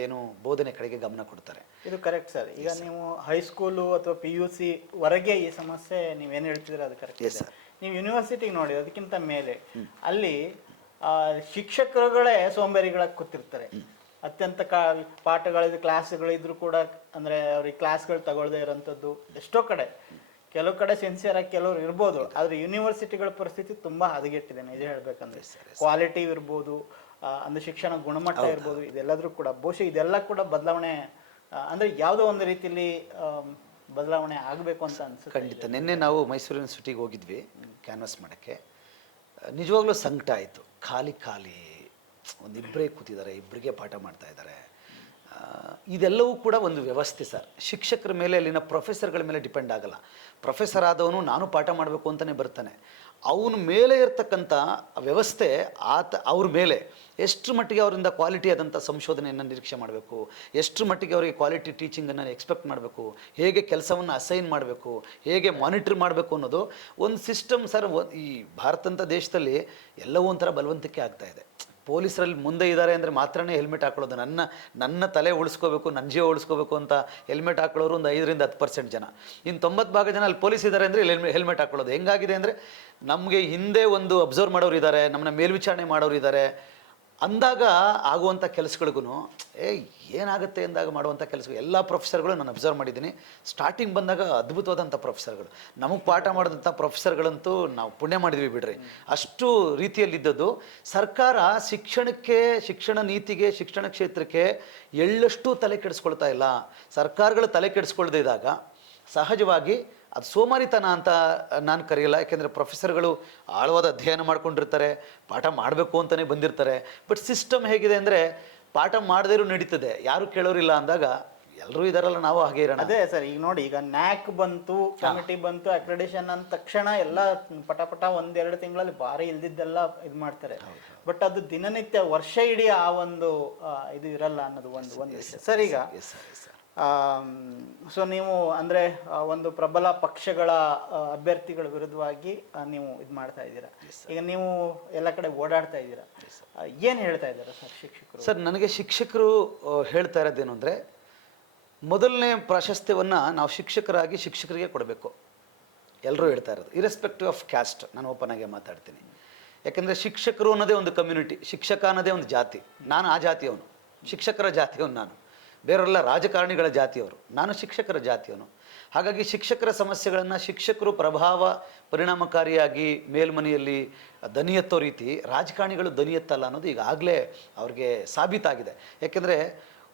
ಏನು ಬೋಧನೆ ಕಡೆಗೆ ಗಮನ ಕೊಡ್ತಾರೆ. ಇದು ಕರೆಕ್ಟ್ ಸರ್. ಈಗ ನೀವು ಹೈಸ್ಕೂಲು ಅಥವಾ PUC ವರೆಗೆ ಈ ಸಮಸ್ಯೆ ನೀವೇನು ಹೇಳ್ತಿದ್ರೆ ಅದು ಕರೆಕ್ಟ್. ನೀವು ಯೂನಿವರ್ಸಿಟಿಗೆ ನೋಡಿ, ಅದಕ್ಕಿಂತ ಮೇಲೆ ಅಲ್ಲಿ ಶಿಕ್ಷಕರುಗಳೇ ಸೋಂಬೇರಿಗಳಾಗಿ ಕೂತಿರ್ತಾರೆ. ಅತ್ಯಂತ ಪಾಠಗಳಿದ್ದು ಕ್ಲಾಸ್ಗಳಿದ್ರು ಕೂಡ ಅಂದರೆ ಅವ್ರಿಗೆ ಕ್ಲಾಸ್ಗಳು ತಗೊಳ್ಳದೇ ಇರೋಂಥದ್ದು ಎಷ್ಟೋ ಕಡೆ. ಕೆಲವು ಕಡೆ ಸಿನ್ಸಿಯರ್ ಆಗಿ ಕೆಲವರು ಇರ್ಬೋದು, ಆದರೆ ಯೂನಿವರ್ಸಿಟಿಗಳ ಪರಿಸ್ಥಿತಿ ತುಂಬ ಹದಗೆಟ್ಟಿದೆ ನಿಜ ಹೇಳ್ಬೇಕಂದ್ರೆ. ಕ್ವಾಲಿಟಿ ಇರ್ಬೋದು, ಅಂದ್ರೆ ಶಿಕ್ಷಣ ಗುಣಮಟ್ಟ ಇರ್ಬೋದು, ಇದೆಲ್ಲದ್ರೂ ಕೂಡ ಬಹುಶಃ ಇದೆಲ್ಲ ಕೂಡ ಬದಲಾವಣೆ ಅಂದರೆ ಯಾವುದೋ ಒಂದು ರೀತಿಯಲ್ಲಿ ಬದಲಾವಣೆ ಆಗಬೇಕು ಅಂತ ಅನ್ಸುತ್ತೆ. ಖಂಡಿತ. ನಿನ್ನೆ ನಾವು ಮೈಸೂರು ಯೂನಿವರ್ಸಿಟಿಗೆ ಹೋಗಿದ್ವಿ ಕ್ಯಾನ್ವಾಸ್ ಮಾಡೋಕ್ಕೆ. ನಿಜವಾಗ್ಲೂ ಸಂಕಟ ಆಯಿತು. ಖಾಲಿ ಒಂದಿಬ್ಬರೇ ಕೂತಿದ್ದಾರೆ, ಇಬ್ಬರಿಗೆ ಪಾಠ ಮಾಡ್ತಾ ಇದ್ದಾರೆ. ಇದೆಲ್ಲವೂ ಕೂಡ ಒಂದು ವ್ಯವಸ್ಥೆ ಸರ್. ಶಿಕ್ಷಕರ ಮೇಲೆ, ಅಲ್ಲಿನ ಪ್ರೊಫೆಸರ್ಗಳ ಮೇಲೆ ಡಿಪೆಂಡ್ ಆಗಲ್ಲ. ಪ್ರೊಫೆಸರ್ ಆದವನು ನಾನು ಪಾಠ ಮಾಡಬೇಕು ಅಂತಲೇ ಬರ್ತಾನೆ. ಅವನ ಮೇಲೆ ಇರ್ತಕ್ಕಂಥ ವ್ಯವಸ್ಥೆ ಅವ್ರ ಮೇಲೆ ಎಷ್ಟು ಮಟ್ಟಿಗೆ ಅವರಿಂದ ಕ್ವಾಲಿಟಿ ಆದಂಥ ಸಂಶೋಧನೆಯನ್ನು ನಿರೀಕ್ಷೆ ಮಾಡಬೇಕು, ಎಷ್ಟು ಮಟ್ಟಿಗೆ ಅವರಿಗೆ ಕ್ವಾಲಿಟಿ ಟೀಚಿಂಗನ್ನು ಎಕ್ಸ್ಪೆಕ್ಟ್ ಮಾಡಬೇಕು, ಹೇಗೆ ಕೆಲಸವನ್ನು ಅಸೈನ್ ಮಾಡಬೇಕು, ಹೇಗೆ ಮಾನಿಟ್ರ್ ಮಾಡಬೇಕು ಅನ್ನೋದು ಒಂದು ಸಿಸ್ಟಮ್ ಸರ್. ಈ ಭಾರತಂಥ ದೇಶದಲ್ಲಿ ಎಲ್ಲವೂ ಒಂಥರ ಬಲವಂತಿಕೆ ಆಗ್ತಾ ಇದೆ. ಪೊಲೀಸರಲ್ಲಿ ಮುಂದೆ ಇದ್ದಾರೆ ಅಂದರೆ ಮಾತ್ರನೇ ಹೆಲ್ಮೆಟ್ ಹಾಕೊಳ್ಳೋದು. ನನ್ನ ತಲೆ ಉಳಿಸ್ಕೋಬೇಕು, ನನ್ನ ಜೀವ ಉಳಿಸ್ಕೋಬೇಕು ಅಂತ ಹೆಲ್ಮೆಟ್ ಹಾಕೊಳ್ಳೋರು ಒಂದು 5-10% ಜನ. ಇನ್ನು 90% ಜನ ಅಲ್ಲಿ ಪೊಲೀಸ್ ಇದ್ದಾರೆ ಅಂದರೆ ಇಲ್ಲಿ ಹೆಲ್ಮೆಟ್ ಹಾಕೊಳ್ಳೋದು. ಹೆಂಗಾಗಿದೆ ಅಂದರೆ ನಮಗೆ ಹಿಂದೆ ಒಂದು ಅಬ್ಸರ್ವ್ ಮಾಡೋರು ಇದ್ದಾರೆ, ನಮ್ಮನ್ನ ಮೇಲ್ವಿಚಾರಣೆ ಮಾಡೋರು ಇದ್ದಾರೆ ಅಂದಾಗ ಆಗುವಂಥ ಕೆಲಸಗಳಿಗೂ ಏನಾಗುತ್ತೆ ಅಂದಾಗ ಮಾಡುವಂಥ ಕೆಲಸಗಳು ಎಲ್ಲ ಪ್ರೊಫೆಸರ್ಗಳು ನಾನು ಅಬ್ಸರ್ವ್ ಮಾಡಿದ್ದೀನಿ. ಸ್ಟಾರ್ಟಿಂಗ್ ಬಂದಾಗ ಅದ್ಭುತವಾದಂಥ ಪ್ರೊಫೆಸರ್ಗಳು, ನಮಗೆ ಪಾಠ ಮಾಡಿದಂಥ ಪ್ರೊಫೆಸರ್ಗಳಂತೂ ನಾವು ಪುಣ್ಯ ಮಾಡಿದ್ವಿ ಬಿಡ್ರಿ. ಅಷ್ಟು ರೀತಿಯಲ್ಲಿದ್ದದ್ದು. ಸರ್ಕಾರ ಶಿಕ್ಷಣಕ್ಕೆ, ಶಿಕ್ಷಣ ನೀತಿಗೆ, ಶಿಕ್ಷಣ ಕ್ಷೇತ್ರಕ್ಕೆ ಎಳ್ಳಷ್ಟು ತಲೆ ಕೆಡಿಸ್ಕೊಳ್ತಾ ಇಲ್ಲ. ಸರ್ಕಾರಗಳು ತಲೆ ಕೆಡಿಸ್ಕೊಳ್ದೇ ಇದ್ದಾಗ ಸಹಜವಾಗಿ ಅದು ಸೋಮಾರಿತನ ಅಂತ ನಾನು ಕರೆಯಲ್ಲ. ಯಾಕೆಂದರೆ ಪ್ರೊಫೆಸರ್ಗಳು ಆಳವಾದ ಅಧ್ಯಯನ ಮಾಡ್ಕೊಂಡಿರ್ತಾರೆ, ಪಾಠ ಮಾಡಬೇಕು ಅಂತಲೇ ಬಂದಿರ್ತಾರೆ. ಬಟ್ ಸಿಸ್ಟಮ್ ಹೇಗಿದೆ ಅಂದರೆ ಪಾಠ ಮಾಡದೇ ನಡೀತದೆ, ಯಾರು ಕೇಳೋರಿಲ್ಲ ಅಂದಾಗ ಎಲ್ಲರೂ ಇದಾರಲ್ಲ, ನಾವು ಹಾಗೆ ಇರೋಣ. ಅದೇ ಸರ್, ಈಗ ನೋಡಿ, ಈಗ ನ್ಯಾಕ್ ಬಂತು, ಕಮಿಟಿ ಬಂತು, ಅಕ್ರೆಡಿಷನ್ ಅಂದ ತಕ್ಷಣ ಎಲ್ಲ ಪಟ ಪಟ 1-2 ತಿಂಗಳಲ್ಲಿ ಭಾರಿ ಇಲ್ದಿದ್ದೆಲ್ಲ ಇದು ಮಾಡ್ತಾರೆ. ಬಟ್ ಅದು ದಿನನಿತ್ಯ ವರ್ಷ ಇಡೀ ಆ ಒಂದು ಇದು ಇರಲ್ಲ ಅನ್ನೋದು ಒಂದು ವಿಷಯ ಸರ್. ಈಗ ಸೊ ನೀವು ಅಂದರೆ ಒಂದು ಪ್ರಬಲ ಪಕ್ಷಗಳ ಅಭ್ಯರ್ಥಿಗಳ ವಿರುದ್ಧವಾಗಿ ನೀವು ಇದು ಮಾಡ್ತಾ ಇದ್ದೀರಾ. ಈಗ ನೀವು ಎಲ್ಲ ಕಡೆ ಓಡಾಡ್ತಾ ಇದ್ದೀರಾ, ಏನು ಹೇಳ್ತಾ ಇದ್ದೀರಾ ಸರ್ ಶಿಕ್ಷಕರು? ಸರ್, ನನಗೆ ಶಿಕ್ಷಕರು ಹೇಳ್ತಾ ಇರೋದೇನು ಅಂದರೆ, ಮೊದಲನೇ ಪ್ರಾಶಸ್ತ್ಯವನ್ನು ನಾವು ಶಿಕ್ಷಕರಾಗಿ ಶಿಕ್ಷಕರಿಗೆ ಕೊಡಬೇಕು. ಎಲ್ಲರೂ ಹೇಳ್ತಾ ಇರೋದು, ಇರೆಸ್ಪೆಕ್ಟಿವ್ ಆಫ್ ಕ್ಯಾಸ್ಟ್. ನಾನು ಓಪನ್ ಆಗಿ ಮಾತಾಡ್ತೀನಿ. ಯಾಕೆಂದರೆ ಶಿಕ್ಷಕರು ಅನ್ನೋದೇ ಒಂದು ಕಮ್ಯುನಿಟಿ, ಶಿಕ್ಷಕ ಅನ್ನೋದೇ ಒಂದು ಜಾತಿ. ನಾನು ಆ ಜಾತಿಯವನು, ಶಿಕ್ಷಕರ ಜಾತಿಯವನು. ನಾನು ಬೇರೆಲ್ಲ ರಾಜಕಾರಣಿಗಳ ಜಾತಿಯವರು, ನಾನು ಶಿಕ್ಷಕರ ಜಾತಿಯವನು. ಹಾಗಾಗಿ ಶಿಕ್ಷಕರ ಸಮಸ್ಯೆಗಳನ್ನು ಶಿಕ್ಷಕರು ಪರಿಣಾಮಕಾರಿಯಾಗಿ ಮೇಲ್ಮನೆಯಲ್ಲಿ ದನಿ ಎತ್ತೋ ರೀತಿ ರಾಜಕಾರಣಿಗಳು ದನಿ ಎತ್ತಲ್ಲ ಅನ್ನೋದು ಈಗಾಗಲೇ ಅವ್ರಿಗೆ ಸಾಬೀತಾಗಿದೆ. ಯಾಕೆಂದರೆ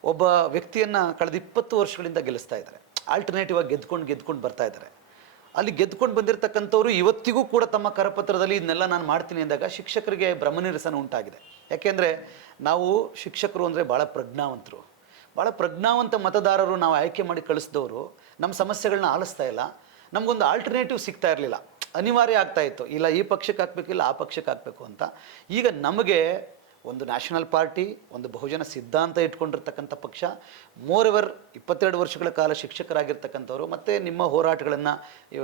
ಒಬ್ಬ ವ್ಯಕ್ತಿಯನ್ನು ಕಳೆದ 20 ವರ್ಷಗಳಿಂದ ಗೆಲ್ಲಿಸ್ತಾ ಇದ್ದಾರೆ, ಆಲ್ಟರ್ನೇಟಿವ್ ಆಗಿ ಗೆದ್ಕೊಂಡು ಬರ್ತಾ ಇದ್ದಾರೆ. ಅಲ್ಲಿ ಗೆದ್ಕೊಂಡು ಬಂದಿರತಕ್ಕಂಥವ್ರು ಇವತ್ತಿಗೂ ಕೂಡ ತಮ್ಮ ಕರಪತ್ರದಲ್ಲಿ ಇದನ್ನೆಲ್ಲ ನಾನು ಮಾಡ್ತೀನಿ ಅಂದಾಗ ಶಿಕ್ಷಕರಿಗೆ ಭ್ರಮನಿರಸನ ಉಂಟಾಗಿದೆ. ಯಾಕೆಂದರೆ ನಾವು ಶಿಕ್ಷಕರು ಅಂದರೆ ಭಾಳ ಪ್ರಜ್ಞಾವಂತರು, ಭಾಳ ಪ್ರಜ್ಞಾವಂತ ಮತದಾರರು. ನಾವು ಆಯ್ಕೆ ಮಾಡಿ ಕಳಿಸಿದವರು ನಮ್ಮ ಸಮಸ್ಯೆಗಳನ್ನ ಆಲಿಸ್ತಾ ಇಲ್ಲ. ನಮಗೊಂದು ಆಲ್ಟರ್ನೇಟಿವ್ ಸಿಗ್ತಾ ಇರಲಿಲ್ಲ, ಅನಿವಾರ್ಯ ಆಗ್ತಾ ಇತ್ತು. ಇಲ್ಲ ಈ ಪಕ್ಷಕ್ಕೆ ಹಾಕಬೇಕು, ಇಲ್ಲ ಆ ಪಕ್ಷಕ್ಕೆ ಹಾಕಬೇಕು ಅಂತ. ಈಗ ನಮಗೆ ಒಂದು ನ್ಯಾಷನಲ್ ಪಾರ್ಟಿ, ಒಂದು ಬಹುಜನ ಸಿದ್ಧಾಂತ ಇಟ್ಕೊಂಡಿರ್ತಕ್ಕಂಥ ಪಕ್ಷ, ಮೋರೆವರ್ 22 ವರ್ಷಗಳ ಕಾಲ ಶಿಕ್ಷಕರಾಗಿರ್ತಕ್ಕಂಥವ್ರು, ಮತ್ತು ನಿಮ್ಮ ಹೋರಾಟಗಳನ್ನು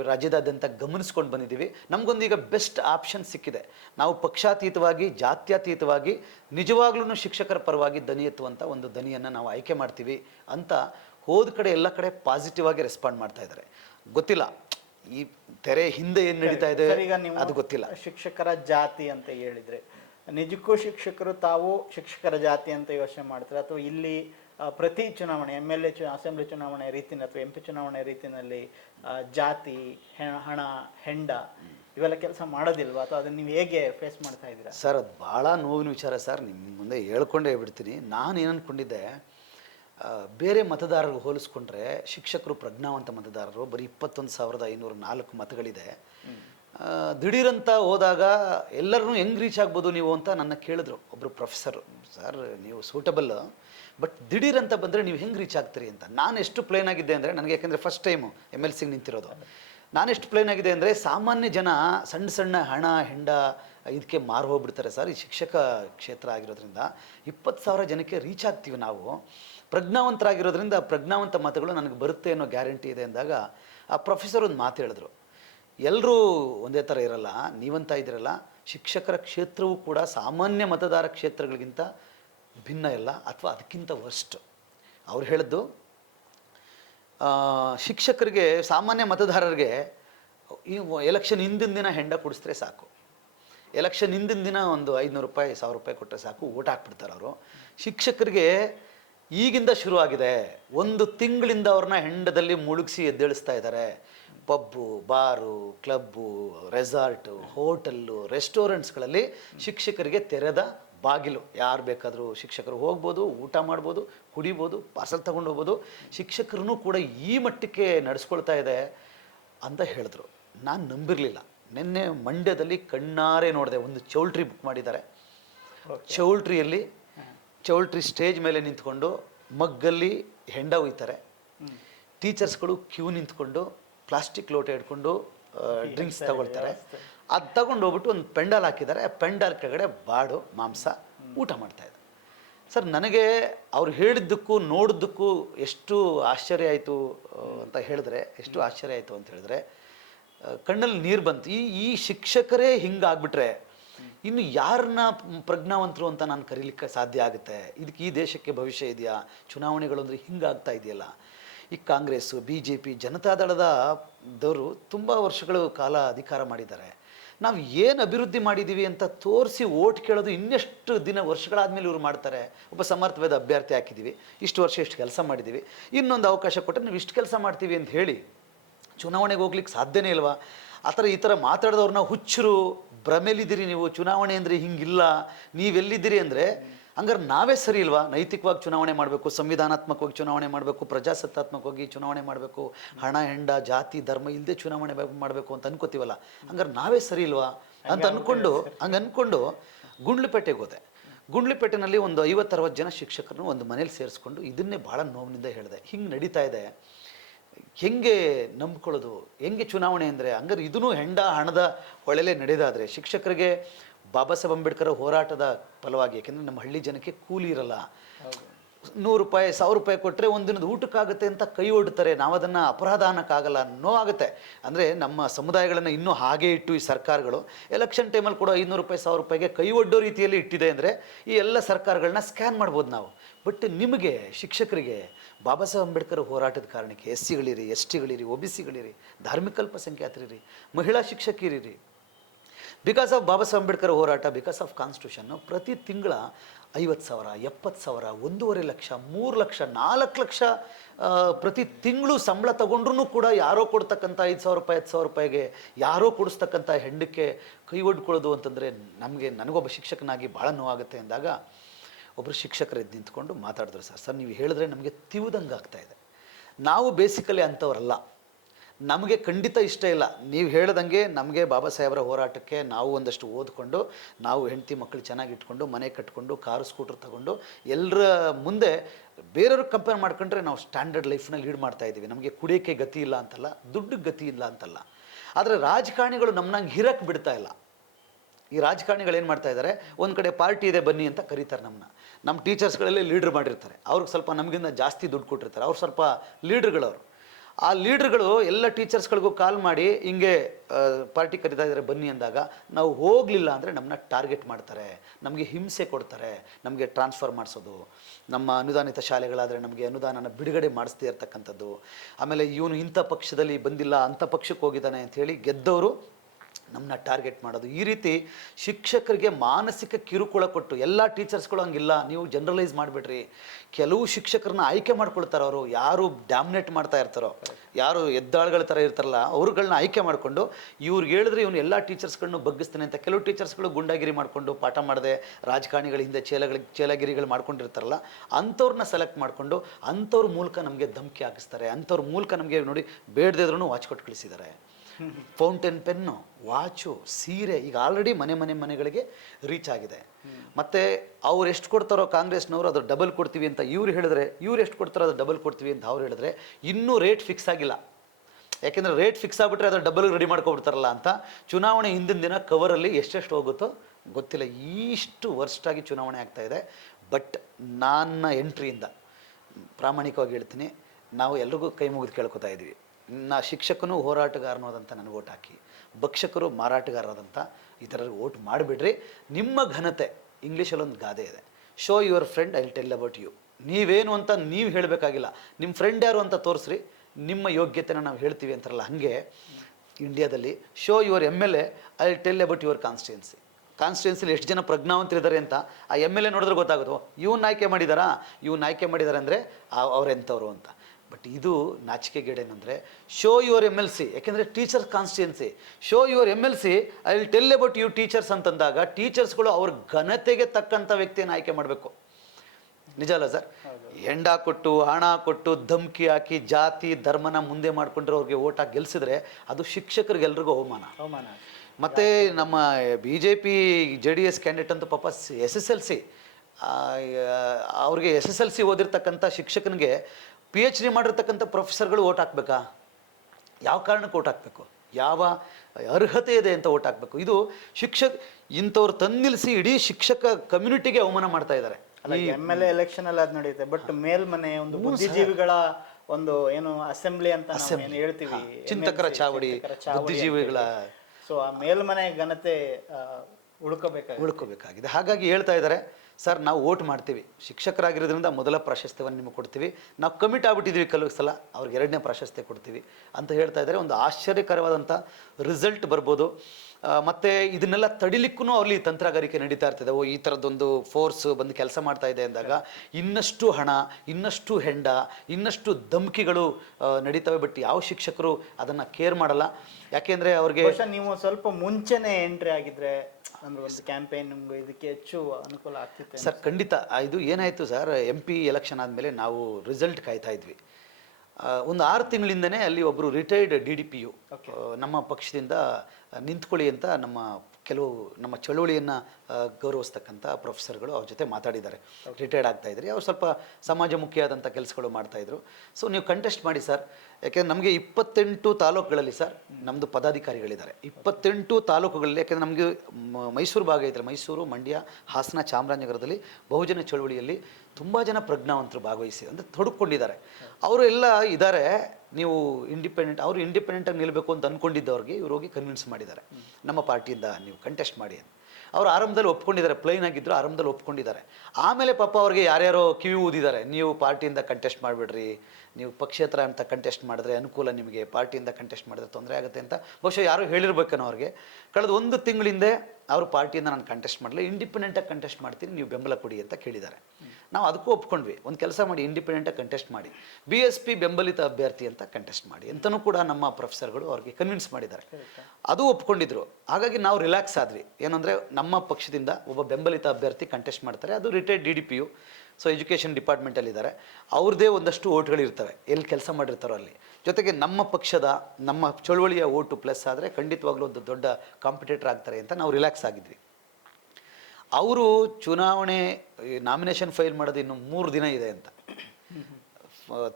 ರಾಜ್ಯದಾದ್ಯಂತ ಗಮನಿಸ್ಕೊಂಡು ಬಂದಿದ್ದೀವಿ. ನಮಗೊಂದು ಈಗ ಬೆಸ್ಟ್ ಆಪ್ಷನ್ ಸಿಕ್ಕಿದೆ. ನಾವು ಪಕ್ಷಾತೀತವಾಗಿ, ಜಾತ್ಯತೀತವಾಗಿ ನಿಜವಾಗ್ಲೂ ಶಿಕ್ಷಕರ ಪರವಾಗಿ ದನಿ ಎತ್ತುವಂಥ ಒಂದು ದನಿಯನ್ನು ನಾವು ಆಯ್ಕೆ ಮಾಡ್ತೀವಿ ಅಂತ ಹೋದ ಕಡೆ ಎಲ್ಲ ಕಡೆ ಪಾಸಿಟಿವ್ ಆಗಿ ರೆಸ್ಪಾಂಡ್ ಮಾಡ್ತಾ ಇದ್ದಾರೆ. ಗೊತ್ತಿಲ್ಲ ಈ ತೆರೆ ಹಿಂದೆ ಏನು ನಡೀತಾ ಇದೆ ಅದು ಗೊತ್ತಿಲ್ಲ. ಶಿಕ್ಷಕರ ಜಾತಿ ಅಂತ ಹೇಳಿದರೆ ನಿಜಕ್ಕೂ ಶಿಕ್ಷಕರು ತಾವು ಶಿಕ್ಷಕರ ಜಾತಿ ಅಂತ ಯೋಚನೆ ಮಾಡ್ತಾರೆ, ಅಥವಾ ಇಲ್ಲಿ ಪ್ರತಿ ಚುನಾವಣೆ MLA ಅಸೆಂಬ್ಲಿ ಚುನಾವಣೆ ರೀತಿಯಲ್ಲಿ ಅಥವಾ MP ಚುನಾವಣೆ ರೀತಿಯಲ್ಲಿ ಜಾತಿ, ಹಣ, ಹೆಂಡ ಇವೆಲ್ಲ ಕೆಲಸ ಮಾಡೋದಿಲ್ವಾ, ಅಥವಾ ಅದನ್ನು ನೀವು ಹೇಗೆ ಫೇಸ್ ಮಾಡ್ತಾ ಇದ್ದೀರಾ? ಸರ್, ಅದು ಭಾಳ ನೋವಿನ ವಿಚಾರ ಸರ್. ನಿಮ್ಮ ಮುಂದೆ ಹೇಳ್ಕೊಂಡೇ ಬಿಡ್ತೀನಿ. ನಾನು ಏನು ಅಂದ್ಕೊಂಡಿದ್ದೆ, ಬೇರೆ ಮತದಾರರಿಗೆ ಹೋಲಿಸ್ಕೊಂಡ್ರೆ ಶಿಕ್ಷಕರು ಪ್ರಜ್ಞಾವಂತ ಮತದಾರರು. ಬರೀ 21,504 ಮತಗಳಿದೆ. ದಿಢೀರಂತ ಹೋದಾಗ ಎಲ್ಲರನ್ನೂ ಹೆಂಗೆ ರೀಚ್ ಆಗ್ಬೋದು ನೀವು ಅಂತ ನನ್ನ ಕೇಳಿದ್ರು ಒಬ್ಬರು ಪ್ರೊಫೆಸರು. ಸರ್, ನೀವು ಸೂಟಬಲ್, ಬಟ್ ದಿಢೀರಂತ ಬಂದರೆ ನೀವು ಹೆಂಗೆ ರೀಚ್ ಆಗ್ತೀರಿ ಅಂತ. ನಾನು ಎಷ್ಟು ಪ್ಲೇನ್ ಆಗಿದ್ದೆ ಅಂದರೆ, ನನಗೆ ಯಾಕೆಂದರೆ ಫಸ್ಟ್ ಟೈಮು MLC ನಿಂತಿರೋದು, ನಾನೆಷ್ಟು ಪ್ಲೇನ್ ಆಗಿದೆ ಅಂದರೆ, ಸಾಮಾನ್ಯ ಜನ ಸಣ್ಣ ಸಣ್ಣ ಹಣ ಹೆಂಡ ಇದಕ್ಕೆ ಮಾರು ಹೋಗ್ಬಿಡ್ತಾರೆ ಸರ್. ಈ ಶಿಕ್ಷಕ ಕ್ಷೇತ್ರ ಆಗಿರೋದ್ರಿಂದ 20,000 ಜನಕ್ಕೆ ರೀಚ್ ಆಗ್ತೀವಿ ನಾವು. ಪ್ರಜ್ಞಾವಂತರಾಗಿರೋದ್ರಿಂದ ಪ್ರಜ್ಞಾವಂತ ಮತಗಳು ನನಗೆ ಬರುತ್ತೆ ಅನ್ನೋ ಗ್ಯಾರಂಟಿ ಇದೆ ಅಂದಾಗ ಆ ಪ್ರೊಫೆಸರ್ ಒಂದು ಮಾತು ಹೇಳಿದ್ರು, ಎಲ್ಲರೂ ಒಂದೇ ಥರ ಇರಲ್ಲ, ನೀವಂತ ಇದ್ದೀರಲ್ಲ, ಶಿಕ್ಷಕರ ಕ್ಷೇತ್ರವೂ ಕೂಡ ಸಾಮಾನ್ಯ ಮತದಾರ ಕ್ಷೇತ್ರಗಳಿಗಿಂತ ಭಿನ್ನ ಇಲ್ಲ, ಅಥವಾ ಅದಕ್ಕಿಂತ ವರ್ಸ್ಟ್. ಅವ್ರು ಹೇಳಿದ್ದು, ಶಿಕ್ಷಕರಿಗೆ, ಸಾಮಾನ್ಯ ಮತದಾರರಿಗೆ ಈ ಎಲೆಕ್ಷನ್ ಹಿಂದಿನ ದಿನ ಹೆಂಡ ಕುಡಿಸಿದ್ರೆ ಸಾಕು, ಎಲೆಕ್ಷನ್ ಹಿಂದಿನ ದಿನ ಒಂದು 500 ರೂಪಾಯಿ 1000 ರೂಪಾಯಿ ಕೊಟ್ಟರೆ ಸಾಕು, ಓಟ್ ಹಾಕ್ಬಿಡ್ತಾರೆ ಅವರು. ಶಿಕ್ಷಕರಿಗೆ ಈಗಿಂದ ಶುರುವಾಗಿದೆ, 1 ತಿಂಗಳಿಂದ ಅವ್ರನ್ನ ಹೆಂಡದಲ್ಲಿ ಮುಳುಗಿಸಿ ಎದ್ದೇಳಿಸ್ತಾ ಇದ್ದಾರೆ. ಪಬ್ಬು, ಬಾರು, ಕ್ಲಬ್ಬು, ರೆಸಾರ್ಟು, ಹೋಟೆಲ್ಲು, ರೆಸ್ಟೋರೆಂಟ್ಸ್ಗಳಲ್ಲಿ ಶಿಕ್ಷಕರಿಗೆ ತೆರೆದ ಬಾಗಿಲು. ಯಾರು ಬೇಕಾದರೂ ಶಿಕ್ಷಕರು ಹೋಗ್ಬೋದು, ಊಟ ಮಾಡ್ಬೋದು, ಕುಡಿಬೋದು, ಪಾರ್ಸಲ್ ತೊಗೊಂಡು ಹೋಗ್ಬೋದು. ಶಿಕ್ಷಕರನ್ನು ಕೂಡ ಈ ಮಟ್ಟಕ್ಕೆ ನಡೆಸ್ಕೊಳ್ತಾ ಇದೆ ಅಂತ ಹೇಳಿದ್ರು. ನಾನು ನಂಬಿರಲಿಲ್ಲ. ನಿನ್ನೆ ಮಂಡ್ಯದಲ್ಲಿ ಕಣ್ಣಾರೆ ನೋಡಿದೆ, ಒಂದು ಚೌಲ್ಟ್ರಿ ಬುಕ್ ಮಾಡಿದ್ದಾರೆ. ಚೌಲ್ಟ್ರಿಯಲ್ಲಿ ಚೌಲ್ಟ್ರಿ ಸ್ಟೇಜ್ ಮೇಲೆ ನಿಂತ್ಕೊಂಡು ಮಗ್ಗಲ್ಲಿ ಹೆಂಡ ಒಯ್ತಾರೆ. ಟೀಚರ್ಸ್ಗಳು ಕ್ಯೂ ನಿಂತ್ಕೊಂಡು ಪ್ಲಾಸ್ಟಿಕ್ ಲೋಟ ಹಿಡ್ಕೊಂಡು ಡ್ರಿಂಕ್ಸ್ ತಗೊಳ್ತಾರೆ. ಅದು ತಗೊಂಡು ಹೋಗ್ಬಿಟ್ಟು ಒಂದು ಪೆಂಡಾಲ್ ಹಾಕಿದ್ದಾರೆ. ಆ ಪೆಂಡಾಲ್ ಕೆಳಗಡೆ ಬಾಡು ಮಾಂಸ ಊಟ ಮಾಡ್ತಾಯಿದ್ದಾರೆ. ಸರ್, ನನಗೆ ಅವ್ರು ಹೇಳಿದ್ದಕ್ಕೂ ನೋಡಿದ್ದಕ್ಕೂ ಎಷ್ಟು ಆಶ್ಚರ್ಯ ಆಯಿತು ಅಂತ ಹೇಳಿದ್ರೆ, ಎಷ್ಟು ಆಶ್ಚರ್ಯ ಆಯಿತು ಅಂತ ಹೇಳಿದ್ರೆ ಕಣ್ಣಲ್ಲಿ ನೀರು ಬಂತು. ಈ ಶಿಕ್ಷಕರೇ ಹಿಂಗಾಗ್ಬಿಟ್ರೆ ಇನ್ನು ಯಾರನ್ನ ಪ್ರಜ್ಞಾವಂತರು ಅಂತ ನಾನು ಕರೀಲಿಕ್ಕೆ ಸಾಧ್ಯ ಆಗುತ್ತೆ? ಇದಕ್ಕೆ ಈ ದೇಶಕ್ಕೆ ಭವಿಷ್ಯ ಇದೆಯಾ? ಚುನಾವಣೆಗಳು ಅಂದರೆ ಹಿಂಗಾಗ್ತಾ ಇದೆಯಲ್ಲ. ಈ ಕಾಂಗ್ರೆಸ್ಸು, BJP, ಜನತಾದಳದವರು ತುಂಬ ವರ್ಷಗಳ ಕಾಲ ಅಧಿಕಾರ ಮಾಡಿದ್ದಾರೆ. ನಾವು ಏನು ಅಭಿವೃದ್ಧಿ ಮಾಡಿದ್ದೀವಿ ಅಂತ ತೋರಿಸಿ ಓಟ್ ಕೇಳೋದು ಇನ್ನೆಷ್ಟು ವರ್ಷಗಳಾದಮೇಲೆ ಇವರು ಮಾಡ್ತಾರೆ. ಒಬ್ಬ ಸಮರ್ಥವಾದ ಅಭ್ಯರ್ಥಿ ಹಾಕಿದ್ದೀವಿ, ಇಷ್ಟು ವರ್ಷ ಇಷ್ಟು ಕೆಲಸ ಮಾಡಿದ್ದೀವಿ, ಇನ್ನೊಂದು ಅವಕಾಶ ಕೊಟ್ಟರೆ ನೀವು ಇಷ್ಟು ಕೆಲಸ ಮಾಡ್ತೀವಿ ಅಂತ ಹೇಳಿ ಚುನಾವಣೆಗೆ ಹೋಗ್ಲಿಕ್ಕೆ ಸಾಧ್ಯನೇ ಇಲ್ವಾ? ಈ ಥರ ಮಾತಾಡಿದವ್ರನ್ನ ಹುಚ್ಚರು, ಭ್ರಮೇಲಿದ್ದೀರಿ ನೀವು, ಚುನಾವಣೆ ಅಂದರೆ ಹಿಂಗಿಲ್ಲ, ನೀವೆಲ್ಲಿದ್ದೀರಿ ಅಂದರೆ ಹಂಗಾರೆ ನಾವೇ ಸರಿ ಇಲ್ವಾ? ನೈತಿಕವಾಗಿ ಚುನಾವಣೆ ಮಾಡಬೇಕು, ಸಂವಿಧಾನಾತ್ಮಕವಾಗಿ ಚುನಾವಣೆ ಮಾಡಬೇಕು, ಪ್ರಜಾಸತ್ತಾತ್ಮಕವಾಗಿ ಚುನಾವಣೆ ಮಾಡಬೇಕು, ಹಣ ಹೆಂಡ ಜಾತಿ ಧರ್ಮ ಇಲ್ಲದೆ ಚುನಾವಣೆ ಮಾಡಬೇಕು ಅಂತ ಅನ್ಕೋತೀವಲ್ಲ, ಹಂಗಾರೆ ನಾವೇ ಸರಿ ಇಲ್ವಾ ಅಂತ ಅಂದ್ಕೊಂಡು ಗುಂಡ್ಲುಪೇಟೆಗೆ ಹೋದೆ. ಗುಂಡ್ಲುಪೇಟೆನಲ್ಲಿ ಒಂದು 50-60 ಜನ ಶಿಕ್ಷಕರನ್ನು ಒಂದು ಮನೇಲಿ ಸೇರಿಸ್ಕೊಂಡು ಇದನ್ನೇ ಭಾಳ ನೋವಿನಿಂದ ಹೇಳಿದೆ, ಹಿಂಗೆ ನಡೀತಾ ಇದೆ, ಹೆಂಗೆ ನಂಬ್ಕೊಳ್ಳೋದು, ಹೆಂಗೆ ಚುನಾವಣೆ ಅಂದರೆ ಹಂಗಾರೆ ಇದೂ ಹಣದ ಹೊಳೆಲೇ ನಡೆದಾದರೆ ಶಿಕ್ಷಕರಿಗೆ ಬಾಬಾ ಸಾಹೇಬ್ ಅಂಬೇಡ್ಕರ್ ಹೋರಾಟದ ಫಲವಾಗಿ, ಯಾಕೆಂದರೆ ನಮ್ಮ ಹಳ್ಳಿ ಜನಕ್ಕೆ ಕೂಲಿ ಇರಲ್ಲ, 100 ರೂಪಾಯಿ 1000 ರೂಪಾಯಿ ಕೊಟ್ಟರೆ ಒಂದಿನದ ಊಟಕ್ಕಾಗುತ್ತೆ ಅಂತ ಕೈ ಒಡ್ತಾರೆ, ನಾವು ಅದನ್ನು ಅಪರಾಧ ಅನ್ನೋಕ್ಕಾಗಲ್ಲ, ನೋವಾಗುತ್ತೆ. ಅಂದರೆ ನಮ್ಮ ಸಮುದಾಯಗಳನ್ನು ಇನ್ನೂ ಹಾಗೆ ಇಟ್ಟು ಈ ಸರ್ಕಾರಗಳು ಎಲೆಕ್ಷನ್ ಟೈಮಲ್ಲಿ ಕೂಡ 500 ರೂಪಾಯಿ 1000 ರೂಪಾಯಿಗೆ ಕೈ ಒಡ್ಡೋ ರೀತಿಯಲ್ಲಿ ಇಟ್ಟಿದೆ ಅಂದರೆ ಈ ಎಲ್ಲ ಸರ್ಕಾರಗಳನ್ನ ಸ್ಕ್ಯಾನ್ ಮಾಡ್ಬೋದು ನಾವು. ಬಟ್ ನಿಮಗೆ ಶಿಕ್ಷಕರಿಗೆ ಬಾಬಾ ಸಾಹೇಬ್ ಅಂಬೇಡ್ಕರ್ ಹೋರಾಟದ ಕಾರಣಕ್ಕೆ SC ಗಳಿರಿ, ST ಗಳಿರಿ, OBC ಗಳಿರಿ, ಧಾರ್ಮಿಕ ಅಲ್ಪಸಂಖ್ಯಾತರಿರಿ, ಮಹಿಳಾ ಶಿಕ್ಷಕಿರಿರಿ, ಬಿಕಾಸ್ ಆಫ್ ಬಾಬಾ ಸಾಹೇಬ್ ಅಂಬೇಡ್ಕರ್ ಹೋರಾಟ, ಬಿಕಾಸ್ ಆಫ್ ಕಾನ್ಸ್ಟಿಟ್ಯೂಷನ್ನು ಪ್ರತಿ ತಿಂಗಳ 50,000, 70,000, 1.5 ಲಕ್ಷ, 3 ಲಕ್ಷ, 4 ಲಕ್ಷ ಪ್ರತಿ ತಿಂಗಳು ಸಂಬಳ ತಗೊಂಡ್ರೂ ಕೂಡ ಯಾರೋ ಕೊಡ್ತಕ್ಕಂಥ 5,000 ರೂಪಾಯಿ 10,000 ರೂಪಾಯಿಗೆ ಯಾರೋ ಕೊಡಿಸ್ತಕ್ಕಂಥ ಹೆಂಡಕ್ಕೆ ಕೈ ಒಡ್ಕೊಳ್ಳೋದು ಅಂತಂದರೆ ನನಗೊಬ್ಬ ಶಿಕ್ಷಕನಾಗಿ ಭಾಳ ನೋವಾಗುತ್ತೆ ಅಂದಾಗ ಒಬ್ಬರು ಶಿಕ್ಷಕರು ಎದ್ದು ನಿಂತ್ಕೊಂಡು ಮಾತಾಡಿದ್ರು. ಸರ್ ನೀವು ಹೇಳಿದ್ರೆ ನಮಗೆ ತಿವುದಂಗೆ ಆಗ್ತಾಯಿದೆ, ನಾವು ಬೇಸಿಕಲಿ ಅಂಥವ್ರಲ್ಲ, ನಮಗೆ ಖಂಡಿತ ಇಷ್ಟ ಇಲ್ಲ ನೀವು ಹೇಳ್ದಂಗೆ. ನಮಗೆ ಬಾಬಾ ಸಾಹೇಬರ ಹೋರಾಟಕ್ಕೆ ನಾವು ಒಂದಷ್ಟು ಓದ್ಕೊಂಡು, ನಾವು ಹೆಂಡತಿ ಮಕ್ಕಳು ಚೆನ್ನಾಗಿ ಇಟ್ಕೊಂಡು, ಮನೆ ಕಟ್ಕೊಂಡು, ಕಾರು ಸ್ಕೂಟ್ರ್ ತಗೊಂಡು ಎಲ್ಲರ ಮುಂದೆ ಬೇರೆಯವ್ರಿಗೆ ಕಂಪೇರ್ ಮಾಡ್ಕೊಂಡ್ರೆ ನಾವು ಸ್ಟ್ಯಾಂಡರ್ಡ್ ಲೈಫ್ನ ಲೀಡ್ ಮಾಡ್ತಾಯಿದ್ದೀವಿ. ನಮಗೆ ಕುಡಿಯೋಕ್ಕೆ ಗತಿ ಇಲ್ಲ ಅಂತಲ್ಲ, ದುಡ್ಡಿಗೆ ಗತಿ ಇಲ್ಲ ಅಂತಲ್ಲ. ಆದರೆ ರಾಜಕಾರಣಿಗಳು ನಮ್ಮನ್ನ ಹಿರಕ್ಕೆ ಬಿಡ್ತಾ ಇಲ್ಲ. ಈ ರಾಜಕಾರಣಿಗಳು ಏನು ಮಾಡ್ತಾ ಇದ್ದಾರೆ, ಒಂದು ಕಡೆ ಪಾರ್ಟಿ ಇದೆ ಬನ್ನಿ ಅಂತ ಕರೀತಾರೆ ನಮ್ಮನ್ನ. ನಮ್ಮ ಟೀಚರ್ಸ್ಗಳಲ್ಲೇ ಲೀಡ್ರ್ ಮಾಡಿರ್ತಾರೆ, ಅವ್ರಿಗೆ ಸ್ವಲ್ಪ ನಮಗಿಂತ ಜಾಸ್ತಿ ದುಡ್ಡು ಕೊಟ್ಟಿರ್ತಾರೆ, ಅವ್ರು ಸ್ವಲ್ಪ ಲೀಡ್ರ್ಗಳವರು. ಆ ಲೀಡ್ರ್ಗಳು ಎಲ್ಲ ಟೀಚರ್ಸ್ಗಳಿಗೂ ಕಾಲ್ ಮಾಡಿ ಹಿಂಗೆ ಪಾರ್ಟಿ ಕರೀತಾ ಇದ್ದಾರೆ ಬನ್ನಿ ಅಂದಾಗ ನಾವು ಹೋಗಲಿಲ್ಲ ಅಂದರೆ ನಮ್ಮನ್ನ ಟಾರ್ಗೆಟ್ ಮಾಡ್ತಾರೆ, ನಮಗೆ ಹಿಂಸೆ ಕೊಡ್ತಾರೆ, ನಮಗೆ ಟ್ರಾನ್ಸ್ಫರ್ ಮಾಡಿಸೋದು, ನಮ್ಮ ಅನುದಾನಿತ ಶಾಲೆಗಳಾದರೆ ನಮಗೆ ಅನುದಾನನ ಬಿಡುಗಡೆ ಮಾಡಿಸ್ದೇ ಇರ್ತಕ್ಕಂಥದ್ದು, ಆಮೇಲೆ ಇವನು ಇಂಥ ಪಕ್ಷದಲ್ಲಿ ಬಂದಿಲ್ಲ ಅಂಥ ಪಕ್ಷಕ್ಕೆ ಹೋಗಿದ್ದಾನೆ ಅಂಥೇಳಿ ಗೆದ್ದವರು ನಮ್ಮನ್ನ ಟಾರ್ಗೆಟ್ ಮಾಡೋದು. ಈ ರೀತಿ ಶಿಕ್ಷಕರಿಗೆ ಮಾನಸಿಕ ಕಿರುಕುಳ ಕೊಟ್ಟು, ಎಲ್ಲ ಟೀಚರ್ಸ್ಗಳು ಹಂಗಿಲ್ಲ, ನೀವು ಜನರಲೈಸ್ ಮಾಡಿಬಿಡ್ರಿ. ಕೆಲವು ಶಿಕ್ಷಕರನ್ನ ಆಯ್ಕೆ ಮಾಡ್ಕೊಳ್ತಾರೆ, ಅವರು ಯಾರು ಡ್ಯಾಮಿನೇಟ್ ಮಾಡ್ತಾ ಇರ್ತಾರೋ, ಯಾರು ಎದ್ದಾಳುಗಳ ಥರ ಇರ್ತಾರಲ್ಲ ಅವ್ರುಗಳನ್ನ ಆಯ್ಕೆ ಮಾಡಿಕೊಂಡು ಇವ್ರಿಗೆ ಹೇಳಿದ್ರೆ ಇವನು ಎಲ್ಲ ಟೀಚರ್ಸ್ಗಳನ್ನೂ ಬಗ್ಗಿಸ್ತಾನೆ ಅಂತ ಕೆಲವು ಟೀಚರ್ಸ್ಗಳು ಗುಂಡಾಗಿರಿ ಮಾಡಿಕೊಂಡು ಪಾಠ ಮಾಡದೆ ರಾಜಕಾರಣಿಗಳ ಹಿಂದೆ ಚೇಲಗಿರಿಗಳು ಮಾಡ್ಕೊಂಡಿರ್ತಾರಲ್ಲ, ಅಂಥವ್ರನ್ನ ಸೆಲೆಕ್ಟ್ ಮಾಡಿಕೊಂಡು ಅಂಥವ್ರ ಮೂಲಕ ನಮಗೆ ಧಮಕಿ ಹಾಕಿಸ್ತಾರೆ. ಅಂಥವ್ರ ಮೂಲಕ ನಮಗೆ ನೋಡಿ ಬೇಡದಿದ್ರೂ ವಾಚ್ ಕೊಟ್ಟು ಕಳಿಸಿದ್ದಾರೆ, ಫೌಂಟೇನ್ ಪೆನ್ನು, ವಾಚು, ಸೀರೆ, ಈಗ ಆಲ್ರೆಡಿ ಮನೆಗಳಿಗೆ ರೀಚ್ ಆಗಿದೆ. ಮತ್ತು ಅವ್ರು ಎಷ್ಟು ಕೊಡ್ತಾರೋ ಕಾಂಗ್ರೆಸ್ನವರು ಅದು ಡಬಲ್ ಕೊಡ್ತೀವಿ ಅಂತ ಇವ್ರು ಹೇಳಿದ್ರೆ, ಇವ್ರು ಎಷ್ಟು ಕೊಡ್ತಾರೋ ಅದು ಡಬಲ್ ಕೊಡ್ತೀವಿ ಅಂತ ಅವ್ರು ಹೇಳಿದ್ರೆ ಇನ್ನೂ ರೇಟ್ ಫಿಕ್ಸ್ ಆಗಿಲ್ಲ. ಯಾಕೆಂದರೆ ರೇಟ್ ಫಿಕ್ಸ್ ಆಗಿಬಿಟ್ರೆ ಅದು ಡಬಲ್ ರೆಡಿ ಮಾಡ್ಕೊಬಿಡ್ತಾರಲ್ಲ ಅಂತ. ಚುನಾವಣೆ ಹಿಂದಿನ ದಿನ ಕವರಲ್ಲಿ ಎಷ್ಟೆಷ್ಟು ಹೋಗುತ್ತೋ ಗೊತ್ತಿಲ್ಲ, ಇಷ್ಟು ವರ್ಸ್ಟಾಗಿ ಚುನಾವಣೆ ಆಗ್ತಾಯಿದೆ. ಬಟ್ ನನ್ನ ಎಂಟ್ರಿಯಿಂದ ಪ್ರಾಮಾಣಿಕವಾಗಿ ಹೇಳ್ತೀನಿ, ನಾವು ಎಲ್ರಿಗೂ ಕೈ ಮುಗಿದು ಕೇಳ್ಕೊತಾ ಇದ್ದೀವಿ, ಶಿಕ್ಷಕನು ಹೋರಾಟಗಾರನೋದಂತ ನನಗೆ ಓಟ್ ಹಾಕಿ, ಭಕ್ಷಕರು ಮಾರಾಟಗಾರರಾದಂಥ ಇತರರಿಗೆ ಓಟ್ ಮಾಡಿಬಿಡ್ರಿ. ನಿಮ್ಮ ಘನತೆ, ಇಂಗ್ಲೀಷಲ್ಲೊಂದು ಗಾದೆ ಇದೆ, show your friend I will tell about you. ನೀವೇನು ಅಂತ ನೀವು ಹೇಳಬೇಕಾಗಿಲ್ಲ, ನಿಮ್ಮ ಫ್ರೆಂಡ್ ಯಾರು ಅಂತ ತೋರಿಸ್ರಿ, ನಿಮ್ಮ ಯೋಗ್ಯತೆನ ನಾವು ಹೇಳ್ತೀವಿ ಅಂತಾರಲ್ಲ, ಹಾಗೆ ಇಂಡಿಯಾದಲ್ಲಿ show your MLA I will tell about your ಕಾನ್ಸ್ಟಿಟ್ಯೂನ್ಸಿಲಿ ಎಷ್ಟು ಜನ ಪ್ರಜ್ಞಾವಂತರಿದ್ದಾರೆ ಅಂತ ಆ MLA ನೋಡಿದ್ರೆ ಗೊತ್ತಾಗೋದು, ಇವನ್ನ ಆಯ್ಕೆ ಮಾಡಿದ್ದಾರೆ ಅಂದರೆ ಅವರೆಂಥವ್ರು ಅಂತ. ಬಟ್ ಇದು ನಾಚಿಕೆಗೇಡೇನೆಂದರೆ ಶೋ ಯುವರ್ MLC, ಯಾಕೆಂದರೆ teachers constituency, show your MLC I will tell about you teachers ಅಂತಂದಾಗ ಟೀಚರ್ಸ್ಗಳು ಅವ್ರ ಘನತೆಗೆ ತಕ್ಕಂಥ ವ್ಯಕ್ತಿಯನ್ನು ಆಯ್ಕೆ ಮಾಡಬೇಕು. ನಿಜ ಅಲ್ಲ ಸರ್? ಹೆಂಡ ಕೊಟ್ಟು, ಹಣ ಕೊಟ್ಟು, ಧಮಕಿ ಹಾಕಿ, ಜಾತಿ ಧರ್ಮನ ಮುಂದೆ ಮಾಡ್ಕೊಂಡ್ರೆ ಅವ್ರಿಗೆ ಓಟ್ ಹಾಕಿ ಗೆಲ್ಲಿಸಿದ್ರೆ ಅದು ಶಿಕ್ಷಕರಿಗೆಲ್ರಿಗೂ ಅವಮಾನ. ಮತ್ತು ನಮ್ಮ BJP JDS ಕ್ಯಾಂಡಿಡೇಟ್ ಅಂತ ಪಾಪ SSLC ಅವ್ರಿಗೆ SSLC ಓದಿರ್ತಕ್ಕಂಥ ಶಿಕ್ಷಕನಿಗೆ PhD ಮಾಡಿರ್ತಕ್ಕಂಥ ಪ್ರೊಫೆಸರ್ಗಳು ಓಟ್ ಹಾಕ್ಬೇಕಾ? ಯಾವ ಕಾರಣಕ್ಕೆ ಓಟ್ ಹಾಕಬೇಕು? ಯಾವ ಅರ್ಹತೆ ಇದೆ ಅಂತ ಓಟ್ ಹಾಕಬೇಕು? ಇದು ಇಂಥವ್ರು ತಂದಿಳಿಸಿ ಇಡೀ ಶಿಕ್ಷಕ ಕಮ್ಯುನಿಟಿಗೆ ಅವಮಾನ ಮಾಡ್ತಾ ಇದ್ದಾರೆ. MLA ಎಲೆಕ್ಷನ್ ಅಲ್ಲಿ ಅದು ನಡೆಯುತ್ತೆ, ಬಟ್ ಮೇಲ್ಮನೆ ಒಂದು ಬುದ್ಧಿಜೀವಿಗಳ ಒಂದು ಏನು ಅಸೆಂಬ್ಲಿ ಅಂತ ನಾವು ಹೇಳ್ತೀವಿ, ಚಿಂತಕರ ಚಾವಡಿ, ಬುದ್ಧಿಜೀವಿಗಳ, ಸೊ ಆ ಮೇಲ್ಮನೆ ಘನತೆ ಉಳ್ಕೋಬೇಕಾಗಿದೆ. ಹಾಗಾಗಿ ಹೇಳ್ತಾ ಇದ್ದಾರೆ, ಸರ್ ನಾವು ಓಟ್ ಮಾಡ್ತೀವಿ, ಶಿಕ್ಷಕರಾಗಿರೋದ್ರಿಂದ ಮೊದಲ ಪ್ರಾಶಸ್ತ್ಯವನ್ನು ನಿಮಗೆ ಕೊಡ್ತೀವಿ, ನಾವು ಕಮಿಟ್ ಆಗ್ಬಿಟ್ಟಿದ್ದೀವಿ ಕೆಲವು ಸಲ, ಅವ್ರಿಗೆ 2ನೇ ಪ್ರಾಶಸ್ತ್ಯ ಕೊಡ್ತೀವಿ ಅಂತ ಹೇಳ್ತಾ ಇದ್ದಾರೆ. ಒಂದು ಆಶ್ಚರ್ಯಕರವಾದಂಥ ರಿಸಲ್ಟ್ ಬರ್ಬೋದು. ಮತ್ತು ಇದನ್ನೆಲ್ಲ ತಡಿಲಿಕ್ಕೂ ಅಲ್ಲಿ ತಂತ್ರಗಾರಿಕೆ ನಡೀತಾ ಇರ್ತದೆ. ಈ ಥರದ್ದೊಂದು ಫೋರ್ಸ್ ಬಂದು ಕೆಲಸ ಮಾಡ್ತಾ ಇದೆ ಅಂದಾಗ ಇನ್ನಷ್ಟು ಹಣ, ಇನ್ನಷ್ಟು ಹೆಂಡ, ಇನ್ನಷ್ಟು ಧಮಕಿಗಳು ನಡೀತವೆ. ಬಟ್ ಯಾವ ಶಿಕ್ಷಕರು ಅದನ್ನು ಕೇರ್ ಮಾಡಲ್ಲ. ಯಾಕೆಂದರೆ ಅವ್ರಿಗೆ ನೀವು ಸ್ವಲ್ಪ ಮುಂಚೆನೇ ಎಂಟ್ರಿ ಆಗಿದ್ರೆ ಅಂದ್ರೆ ಒಂದು ಕ್ಯಾಂಪೇನ್ ಇದಕ್ಕೆ ಹೆಚ್ಚು ಅನುಕೂಲ ಆಗ್ತಿತ್ತು ಸರ್. ಖಂಡಿತ. ಇದು ಏನಾಯಿತು ಸರ್, MP ಎಲೆಕ್ಷನ್ ಆದಮೇಲೆ ನಾವು ರಿಸಲ್ಟ್ ಕಾಯ್ತಾ ಇದ್ವಿ. ಒಂದು 6 ತಿಂಗಳಿಂದನೇ ಅಲ್ಲಿ ಒಬ್ಬರು ರಿಟೈರ್ಡ್ DDPU Okay. ನಮ್ಮ ಪಕ್ಷದಿಂದ ನಿಂತ್ಕೊಳ್ಳಿ ಅಂತ ಕೆಲವು ನಮ್ಮ ಚಳುವಳಿಯನ್ನು ಗೌರವಿಸ್ತಕ್ಕಂಥ ಪ್ರೊಫೆಸರ್ಗಳು ಅವ್ರ ಜೊತೆ ಮಾತಾಡಿದ್ದಾರೆ. ರಿಟೈರ್ಡ್ ಆಗ್ತಾ ಇದ್ರಿ, ಅವ್ರು ಸ್ವಲ್ಪ ಸಮಾಜಮುಖಿಯಾದಂಥ ಕೆಲಸಗಳು ಮಾಡ್ತಾಯಿದ್ರು. ಸೊ ನೀವು ಕಂಟೆಸ್ಟ್ ಮಾಡಿ ಸರ್, ಯಾಕೆಂದರೆ ನಮಗೆ 28 ತಾಲೂಕುಗಳಲ್ಲಿ ಸರ್ ನಮ್ಮದು ಪದಾಧಿಕಾರಿಗಳಿದ್ದಾರೆ. 28 ತಾಲೂಕುಗಳಲ್ಲಿ, ಯಾಕೆಂದರೆ ನಮಗೆ ಮೈಸೂರು ಭಾಗ ಇದ್ದಾರೆ, ಮೈಸೂರು, ಮಂಡ್ಯ, ಹಾಸನ, ಚಾಮರಾಜನಗರದಲ್ಲಿ ಬಹುಜನ ಚಳುವಳಿಯಲ್ಲಿ ತುಂಬ ಜನ ಪ್ರಜ್ಞಾವಂತರು ಭಾಗವಹಿಸಿ ಅಂದರೆ ತೊಡಕೊಂಡಿದ್ದಾರೆ. ಅವರು ಎಲ್ಲ ಇದ್ದಾರೆ. ನೀವು ಅವರು ಇಂಡಿಪೆಂಡೆಂಟಾಗಿ ನಿಲ್ಲಬೇಕು ಅಂತ ಅಂದ್ಕೊಂಡಿದ್ದವ್ರಿಗೆ ಇವ್ರು ಹೋಗಿ ಕನ್ವಿನ್ಸ್ ಮಾಡಿದ್ದಾರೆ, ನಮ್ಮ ಪಾರ್ಟಿಯಿಂದ ನೀವು ಕಂಟೆಸ್ಟ್ ಮಾಡಿ ಅಂತ. ಅವ್ರು ಆರಂಭದಲ್ಲಿ ಒಪ್ಕೊಂಡಿದ್ದಾರೆ, ಪ್ಲೈನ್ ಆಗಿದ್ದರು, ಆರಂಭದಲ್ಲಿ ಒಪ್ಕೊಂಡಿದ್ದಾರೆ. ಆಮೇಲೆ ಪಾಪ ಅವ್ರಿಗೆ ಯಾರ್ಯಾರೋ ಕಿವಿ ಊದಿದ್ದಾರೆ, ನೀವು ಪಾರ್ಟಿಯಿಂದ ಕಂಟೆಸ್ಟ್ ಮಾಡಿಬಿಡ್ರಿ, ನೀವು ಪಕ್ಷೇತರ ಅಂತ ಕಂಟೆಸ್ಟ್ ಮಾಡಿದ್ರೆ ಅನುಕೂಲ, ನಿಮಗೆ ಪಾರ್ಟಿಯಿಂದ ಕಂಟೆಸ್ಟ್ ಮಾಡಿದ್ರೆ ತೊಂದರೆ ಆಗುತ್ತೆ ಅಂತ ಬಹುಶಃ ಯಾರು ಹೇಳಿರ್ಬೇಕನ್ನೋ ಅವ್ರಿಗೆ. ಕಳೆದ 1 ತಿಂಗಳಿಂದ ಅವರು ಪಾರ್ಟಿಯಿಂದ ನಾನು ಕಂಟೆಸ್ಟ್ ಮಾಡಲಿ, ಇಂಡಿಪೆಂಡೆಂಟಾಗಿ ಕಂಟೆಸ್ಟ್ ಮಾಡ್ತೀನಿ, ನೀವು ಬೆಂಬಲ ಕೊಡಿ ಅಂತ ಕೇಳಿದ್ದಾರೆ. ನಾವು ಅದಕ್ಕೂ ಒಪ್ಕೊಂಡ್ವಿ. ಒಂದು ಕೆಲಸ ಮಾಡಿ, ಇಂಡಿಪೆಂಡೆಂಟಾಗಿ ಕಂಟೆಸ್ಟ್ ಮಾಡಿ, BSP ಬೆಂಬಲಿತ ಅಭ್ಯರ್ಥಿ ಅಂತ ಕಂಟೆಸ್ಟ್ ಮಾಡಿ ಅಂತಲೂ ಕೂಡ ನಮ್ಮ ಪ್ರೊಫೆಸರ್ಗಳು ಅವ್ರಿಗೆ ಕನ್ವಿನ್ಸ್ ಮಾಡಿದ್ದಾರೆ. ಅದು ಒಪ್ಕೊಂಡಿದ್ರು. ಹಾಗಾಗಿ ನಾವು ರಿಲ್ಯಾಕ್ಸ್ ಆದ್ವಿ. ಏನಂದರೆ ನಮ್ಮ ಪಕ್ಷದಿಂದ ಒಬ್ಬ ಬೆಂಬಲಿತ ಅಭ್ಯರ್ಥಿ ಕಂಟೆಸ್ಟ್ ಮಾಡ್ತಾರೆ, ಅದು ರಿಟೈರ್ಡ್ DDPU, ಸೊ ಎಜುಕೇಷನ್ ಡಿಪಾರ್ಟ್ಮೆಂಟಲ್ಲಿದ್ದಾರೆ. ಅವ್ರದ್ದೇ ಒಂದಷ್ಟು ಓಟ್ಗಳಿರ್ತವೆ, ಎಲ್ಲಿ ಕೆಲಸ ಮಾಡಿರ್ತಾರೋ ಅಲ್ಲಿ. ಜೊತೆಗೆ ನಮ್ಮ ಪಕ್ಷದ, ನಮ್ಮ ಚಳುವಳಿಯ ಓಟು ಪ್ಲಸ್ ಆದರೆ ಖಂಡಿತವಾಗ್ಲೂ ಒಂದು ದೊಡ್ಡ ಕಾಂಪಿಟೇಟರ್ ಆಗ್ತಾರೆ ಅಂತ ನಾವು ರಿಲ್ಯಾಕ್ಸ್ ಆಗಿದ್ವಿ. ಅವರು ಚುನಾವಣೆ ನಾಮಿನೇಷನ್ ಫೈಲ್ ಮಾಡೋದು ಇನ್ನು 3 ದಿನ ಇದೆ ಅಂತ,